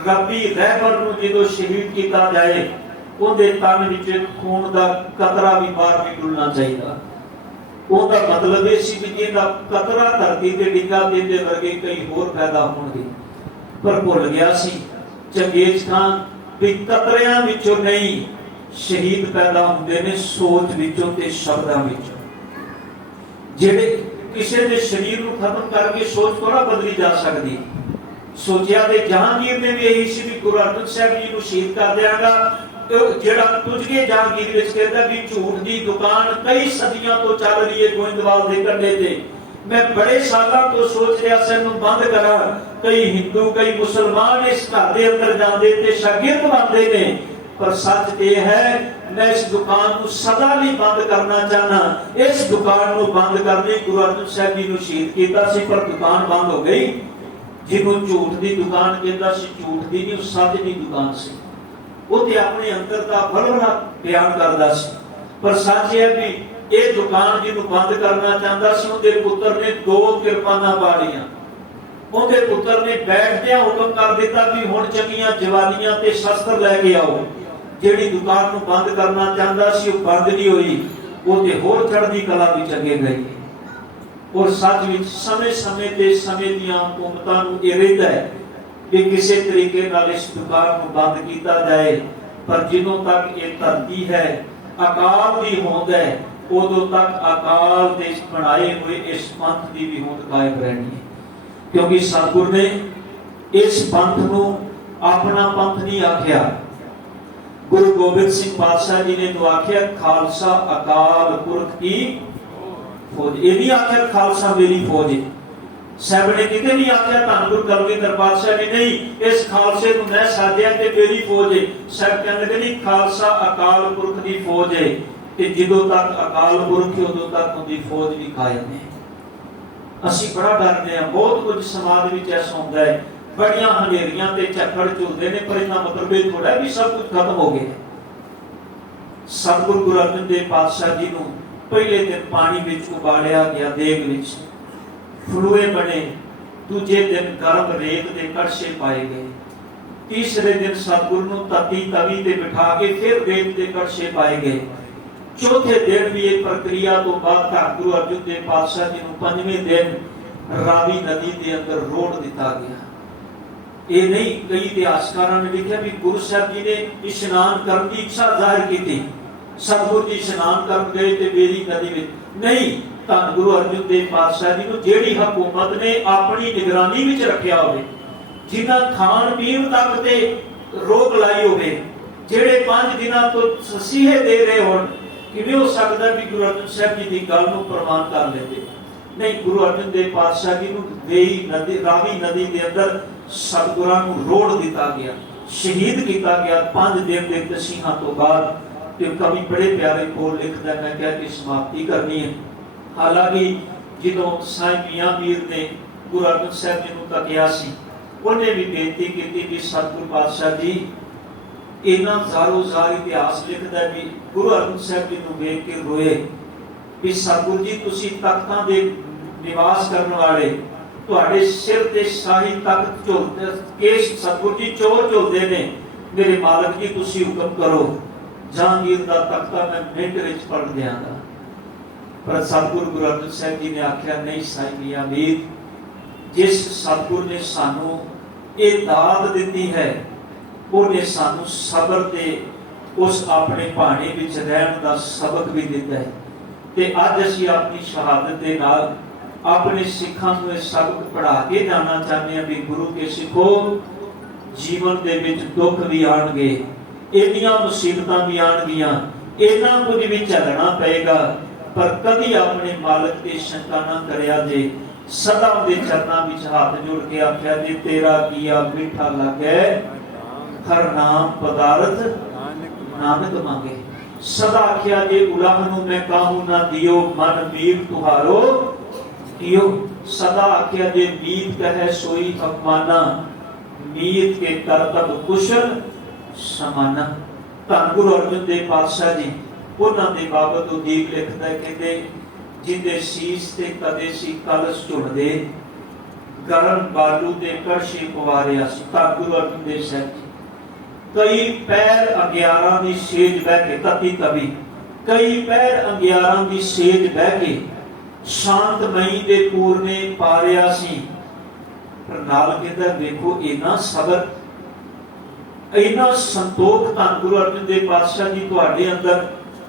रबी रहबर नूं जदों शहीद किया जाए उहदे तन विच खून का कतरा भी बाहर नहीं डुलना चाहिए। उहदा मतलब यह सी कि जिहदा कतरा धरती ते डिग्गा देंदे वर्गे कई होर पैदा होणगे। पर भुल गया सी चंगेज खान भी कतरियां विचों नहीं, शहीद पैदा होंदे ने सोच विचों ते शब्दां विचों। जिहड़े किसी के शरीर को खत्म करके सोच थोड़ा बदली जा सकती। सोचा तो जहांगीर ने भी यही सी भी गुरु अर्जन साहब जी को शहीद कर देंगा। जिहड़ा तुझके जहांगीर विच कहता भी झूठ की दुकान कई सदियों तो चल रही है गोइंदवाल के कंढे ते, मैं बड़े सालों तो सोच रहा सी इहनूं बंद करा। कई हिंदू कई मुसलमान इस घर के अंदर जाते ते शागिर्द बनते ने, पर सच ये है मैं इस दुकान को सदा नहीं बंद करना चाहना। इस दुकान को बंद करने गुरु अर्जन साहब जी ने शहीद किया सी, पर दुकान बंद हो गई। जिन्होंने झूठ की दुकान कहता सी, झूठ की नहीं, सच की दुकान सी। वो ते अपने अंदर का बलवना बयान करता सी, पर सच है भी ये दुकान जिन्हों बंद करना चाहता सी, उनके पुत्र ने 2 किरपाना बाड़ियां। उनके पुत्र ने बैठदे हुक्म कर दिता भी हुण चंगियां जवालियां ते शस्त्र लैके आओ। जिहड़ी दुकान नूं बंद करना चाहता सी, वो बंद नहीं हुई, वो ते होर चढ़दी कला विच अगे गई। और सच विच समय समय ते समय दीआं हुकूमतां नूं इह रहिंदा है कि किसी तरीके नाल इस दुकान नूं बंद कीता जाए, पर जिन्हों तक ये धरती है अकाल दी होंद है, उदों तक अकाल दे बनाए हुए इस पंथ की भी होंद कायम रहनी है। क्योंकि सतगुरु ने इस पंथ नूं अपना पंथ नहीं आख्या। गुरु गोबिंद सिंह पातशाह जी ने तो आख्या खालसा अकाल पुरख की फौज। ये नहीं आख्या खालसा मेरी फौज है। साहब ने किते नहीं आख्या धन गुरु कलगीधर पातशाह ने नहीं इस खालसे नूं मैं साधिया ते मेरी फौज है। साहब कहने लगे नहीं खालसा अकाल पुरख की फौज है, कि जिदों तक अकाल पुरख है उदों तक उनकी फौज भी कायम है। असी बड़ा डरते हैं, बहुत कुछ समाज में ऐसा होता है, बड़ियां हनेरियां ते झक्कड़ झुलते हैं, पर इतना मतलब ये थोड़ा भी सब कुछ खत्म हो गया। सतगुरु गुरु अर्जन देव पातशाह जी नूं पहले दिन पानी विच उबालिया गया, देग विच फलूए बने। दूजे दिन गर्म रेत के कड़छे पाए गए। तीसरे दिन सतगुरु नूं तती तवी ते बिठा के फिर रेत के कड़छे पाए गए। चौथे दिन भी एक प्रक्रिया तो बाद गुरु अर्जन देव पातशाह जी नूं 5वें दिन रावी नदी के अंदर रोड़ दिता गया। ये नहीं, कई इतिहासकारों ने लिखा भी गुरु साहब जी ने स्नान करने की इच्छा जाहिर की थी। सतगुरु जी स्नान कर गए ते बेरी नदी में नहीं, धन गुरु अर्जन देव पातशाह जी नूं जेड़ी हुकूमत ने अपनी निगरानी विच रखिया होवे, जिन्हां खाण पीण तक ते रोक लाई होवे, जेड़े 5 दिनों तो ससीहे दे रहे होण, किवें हो सकदा भी गुरु अर्जन साहब जी की गल नूं प्रमाण कर लेते? नहीं, गुरु अर्जन देव पातशाह जी नूं वेई नदी रावी नदी के अंदर सतगुरां नूं रोड़ दिता गया, शहीद किया गया 5 दिन के तसीहां तो बाद। तो कवि बड़े प्यारे बोल लिखदा, मैं कह के समाप्ति करनी है। हालांकि जदों साईं मियां मीर ने गुरु अर्जन साहब जी नूं तकिया सी, उन्हें भी बेनती की कि सतगुरु पातशाह जी इन्ना ज़ारो ज़ार इतिहास लिखदा भी गुरु अर्जन साहब जी नूं वेख के रोए भी सतगुरु जी तुसी तख्तां दे निवास करने वाले, तुहाडे सिर ते शाही तख्त झुलदे, केस सतगुरु जी चोर झुलदे ने, मेरे मालक जी तुसी हुक्म करो जहांगीर दा तख्ता मैं मिंट विच पलट देंगा। पर सतगुरु गुरु अर्जन साहब जी ने आख्या नहीं साईं मियां मीर, जिस सतगुरु ने सानू ये दात दिती है उन्हें सानू सबर ते उस अपने भाणे विच रहण दा सबक भी दिता है। ते अज असीं अपनी शहादत दे नाल अपने सिखां नूं इह सबक पढ़ा के जाना चाहते हैं भी गुरु के सिखो जीवन दे विच दुख भी आउणगे, इन्नियां मुसीबतां भी आउणगियां, इन्ना कुछ भी झेलना पएगा, पर कदी अपने मालक ते शंका ना करिया जे। सदा उहदे चरनां विच हाथ जोड़ के आख्या जे तेरा किया मीठा लागे, हर नाम पदार्थ नानक मांगे। सदा आख्या जे उलाह नूं मैं काहू ना दियो, मन मीर तुहारो कियो। सदा आख्या जे मीत कहे सोई अपमाना, मीत के करतब कुशल समाना। धन गुरु अर्जन देव पातशाह जी उन्हां दे बाबत उदीक लिखदा है, कहंदे जिंदे सीस ते कदे सी कलश झुड़दे, गरम बालू दे कड़छे पवारिया सी। धन गुरु अर्जन देव साहब जी कई पैर अंगियारां दी सेज बह के तती तवी, कई पैर अंगियारां दी सेज बह के शांतमई दे पूरने पारिया सी। पर नाल कहंदा देखो इना सबर, इना संतोख धन गुरु अर्जन देव पातशाह जी तुहाडे अंदर।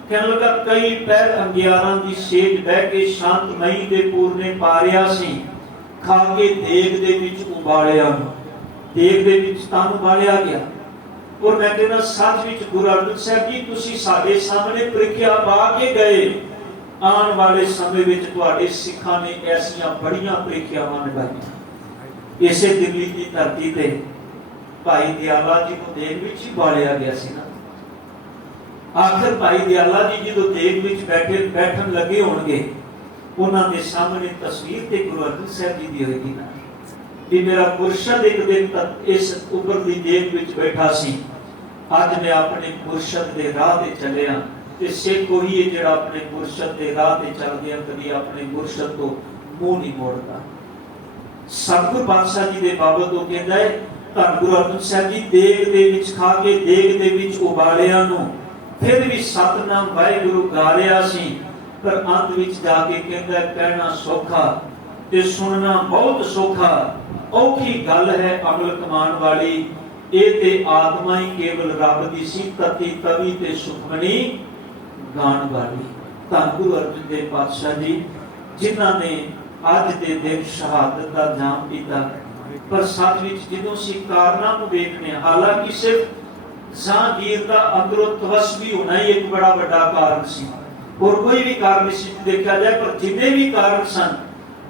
कहने लगा कई पैर अंगियारां दी सेज बह के शांतमई दे पूरने पारिया सी, खा के देग दे विच उबालिया, देग दे विच तां उबालिया गया। और मैं कहना सच विच गुरु अर्जन साहब जी तुसी साडे सामने प्रीख्या पा के गए, ਆਉਣ ਵਾਲੇ ਸਮੇਂ ਵਿੱਚ ਤੁਹਾਡੇ ਸਿੱਖਾਂ ਨੇ ਐਸੀਆਂ ਬੜੀਆਂ ਪ੍ਰੀਖਿਆਵਾਂ ਨਿਭਾਈਆਂ। ਇਸੇ ਦਿੱਲੀ ਦੀ ਧਰਤੀ ਤੇ ਭਾਈ ਦਿਆਲਾ ਜੀ ਨੂੰ ਦੇਗ ਵਿੱਚ ਹੀ ਬਾਲਿਆ ਗਿਆ ਸੀ ਨਾ। ਆਖਿਰ ਭਾਈ ਦਿਆਲਾ ਜੀ ਜਦੋਂ ਦੇਗ ਵਿੱਚ ਬੈਠਣ ਲੱਗੇ ਹੋਣਗੇ, ਉਹਨਾਂ ਦੇ ਸਾਹਮਣੇ ਤਸਵੀਰ ਤੇ ਗੁਰੂ ਅਰਜਨ ਸਾਹਿਬ ਜੀ ਦੀ ਹੋਏਗੀ ਨਾ, ਕਿ ਮੇਰਾ ਮੁਰਸ਼ਦ ਇੱਕ ਦਿਨ ਤੱਕ ਇਸ ਉੱਪਰਲੀ ਦੇਗ ਵਿੱਚ ਬੈਠਾ ਸੀ, ਅੱਜ ਮੈਂ ਆਪਣੇ ਮੁਰਸ਼ਦ ਦੇ ਰਾਹ ਤੇ ਚੱਲਿਆ। ਤੇ ਸਿੱਖ ਉਹੀ ਹੈ ਜਿਹੜਾ ਆਪਣੇ ਮੁਰਸ਼ਦ ਦੇ ਰਾਹ ਤੇ ਚੱਲਦਿਆਂ ਕਦੀ ਆਪਣੇ ਮੁਰਸ਼ਦ ਤੋਂ ਮੂੰਹ ਨਹੀਂ ਮੋੜਦਾ। ਸਤਿਗੁਰ ਪਾਤਸ਼ਾਹ ਜੀ ਦੇ ਬਾਬਤ ਉਹ ਕਹਿੰਦਾ ਹੈ, ਧੰਨ ਗੁਰੂ ਅਰਜਨ ਸਾਹਿਬ ਜੀ ਦੇਗ ਦੇ ਵਿੱਚ ਖਾ ਕੇ ਦੇਗ ਦੇ ਵਿੱਚ ਉਬਾਲਿਆਂ ਨੂੰ ਫਿਰ ਵੀ ਸਤਨਾਮ ਵਾਹਿਗੁਰੂ ਗਾ ਰਿਹਾ ਸੀ, ਪਰ ਅੰਤ ਵਿੱਚ ਜਾ ਕੇ ਕਹਿੰਦਾ ਕਹਿਣਾ ਸੌਖਾ ਤੇ ਸੁਣਨਾ ਬਹੁਤ ਸੌਖਾ। ਔਖੀ ਗੱਲ ਹੈ ਅਮਲ ਕਮਾਉਣ ਵਾਲੀ, ਇਹ ਤੇ ਆਤਮਾ ਹੀ ਕੇਵਲ ਰੱਬ ਦੀ ਸੀ, ਤਤੀ ਤਵੀ ਤੇ ਸੁਖਮਣੀ ਗਾਣ ਵਾਲੀ। ਧੰਨ ਗੁਰੂ ਅਰਜਨ ਦੇਵ ਪਾਤਸ਼ਾਹ ਜੀ, ਜਿਨ੍ਹਾਂ ਨੇ ਅੱਜ ਦੇ ਦਿਨ ਸ਼ਹਾਦਤ ਦਾ ਜਾਮ ਪੀਤਾ, ਪਰ ਸੱਚ ਵਿੱਚ ਜਦੋਂ ਅਸੀਂ ਕਾਰਨਾਂ ਨੂੰ ਵੇਖਦੇ ਹਾਂ, ਹਾਲਾਂਕਿ ਸਿਰਫ ਜਹਾਂਗੀਰ ਦਾ ਅੰਦਰੋਂ ਤਵੱਸਵੀ ਹੋਣਾ ਹੀ ਇੱਕ ਬੜਾ ਵੱਡਾ ਕਾਰਨ ਸੀ, ਹੋਰ ਕੋਈ ਵੀ ਕਾਰਨ ਇਸ ਵਿੱਚ ਦੇਖਿਆ ਜਾਏ, ਪਰ ਜਿੰਨੇ ਵੀ ਕਾਰਨ ਸਨ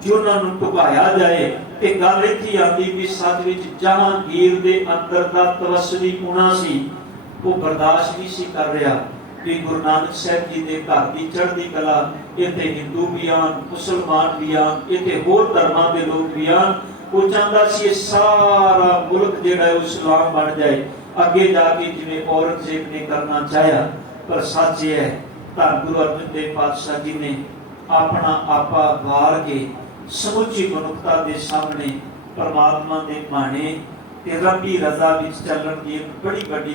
ਜੇ ਉਹਨਾਂ ਨੂੰ ਢੁਕਾਇਆ ਜਾਏ ਤੇ ਗੱਲ ਇੱਥੇ ਆਉਂਦੀ ਵੀ ਸੱਚ ਵਿੱਚ ਜਹਾਂਗੀਰ ਦੇ ਅੰਦਰ ਦਾ ਤਵੱਸਵੀ ਹੋਣਾ ਸੀ, ਉਹ ਬਰਦਾਸ਼ਤ ਨਹੀਂ ਸੀ ਕਰ ਰਿਹਾ ਕਿ ਗੁਰੂ ਨਾਨਕ ਸਾਹਿਬ ਜੀ ਦੇ ਘਰ ਦੀ ਚੜ੍ਹਦੀ ਕਲਾ, ਇੱਥੇ ਹਿੰਦੂ ਵੀ ਆਣ, ਮੁਸਲਮਾਨ ਵੀ ਆਣ, ਇੱਥੇ ਹੋਰ ਧਰਮਾਂ ਦੇ ਲੋਕ ਵੀ ਆਣ। ਉਹ ਚਾਹੁੰਦਾ ਸੀ ਇਹ ਸਾਰਾ ਮੁਲਕ ਜਿਹੜਾ ਹੈ ਉਹ ਇਸਲਾਮ ਬਣ ਜਾਏ, ਅੱਗੇ ਜਾ ਕੇ ਜਿਵੇਂ ਔਰੰਗਜ਼ੇਬ ਨੇ ਕਰਨਾ ਚਾਹਿਆ। ਪਰ ਸੱਚ ਇਹ ਹੈ, ਧੰਨ ਗੁਰੂ ਅਰਜਨ ਦੇਵ ਪਾਤਸ਼ਾਹ ਜੀ ਨੇ ਆਪਣਾ ਆਪਾ ਵਾਰ ਕੇ ਸਮੁੱਚੀ ਮਨੁੱਖਤਾ ਦੇ ਸਾਹਮਣੇ ਪਰਮਾਤਮਾ ਦੇ ਭਾਣੇ ਤੇ ਰੱਬੀ ਰਜ਼ਾ ਵਿੱਚ ਚੱਲਣ ਦੀ ਇੱਕ ਬੜੀ ਵੱਡੀ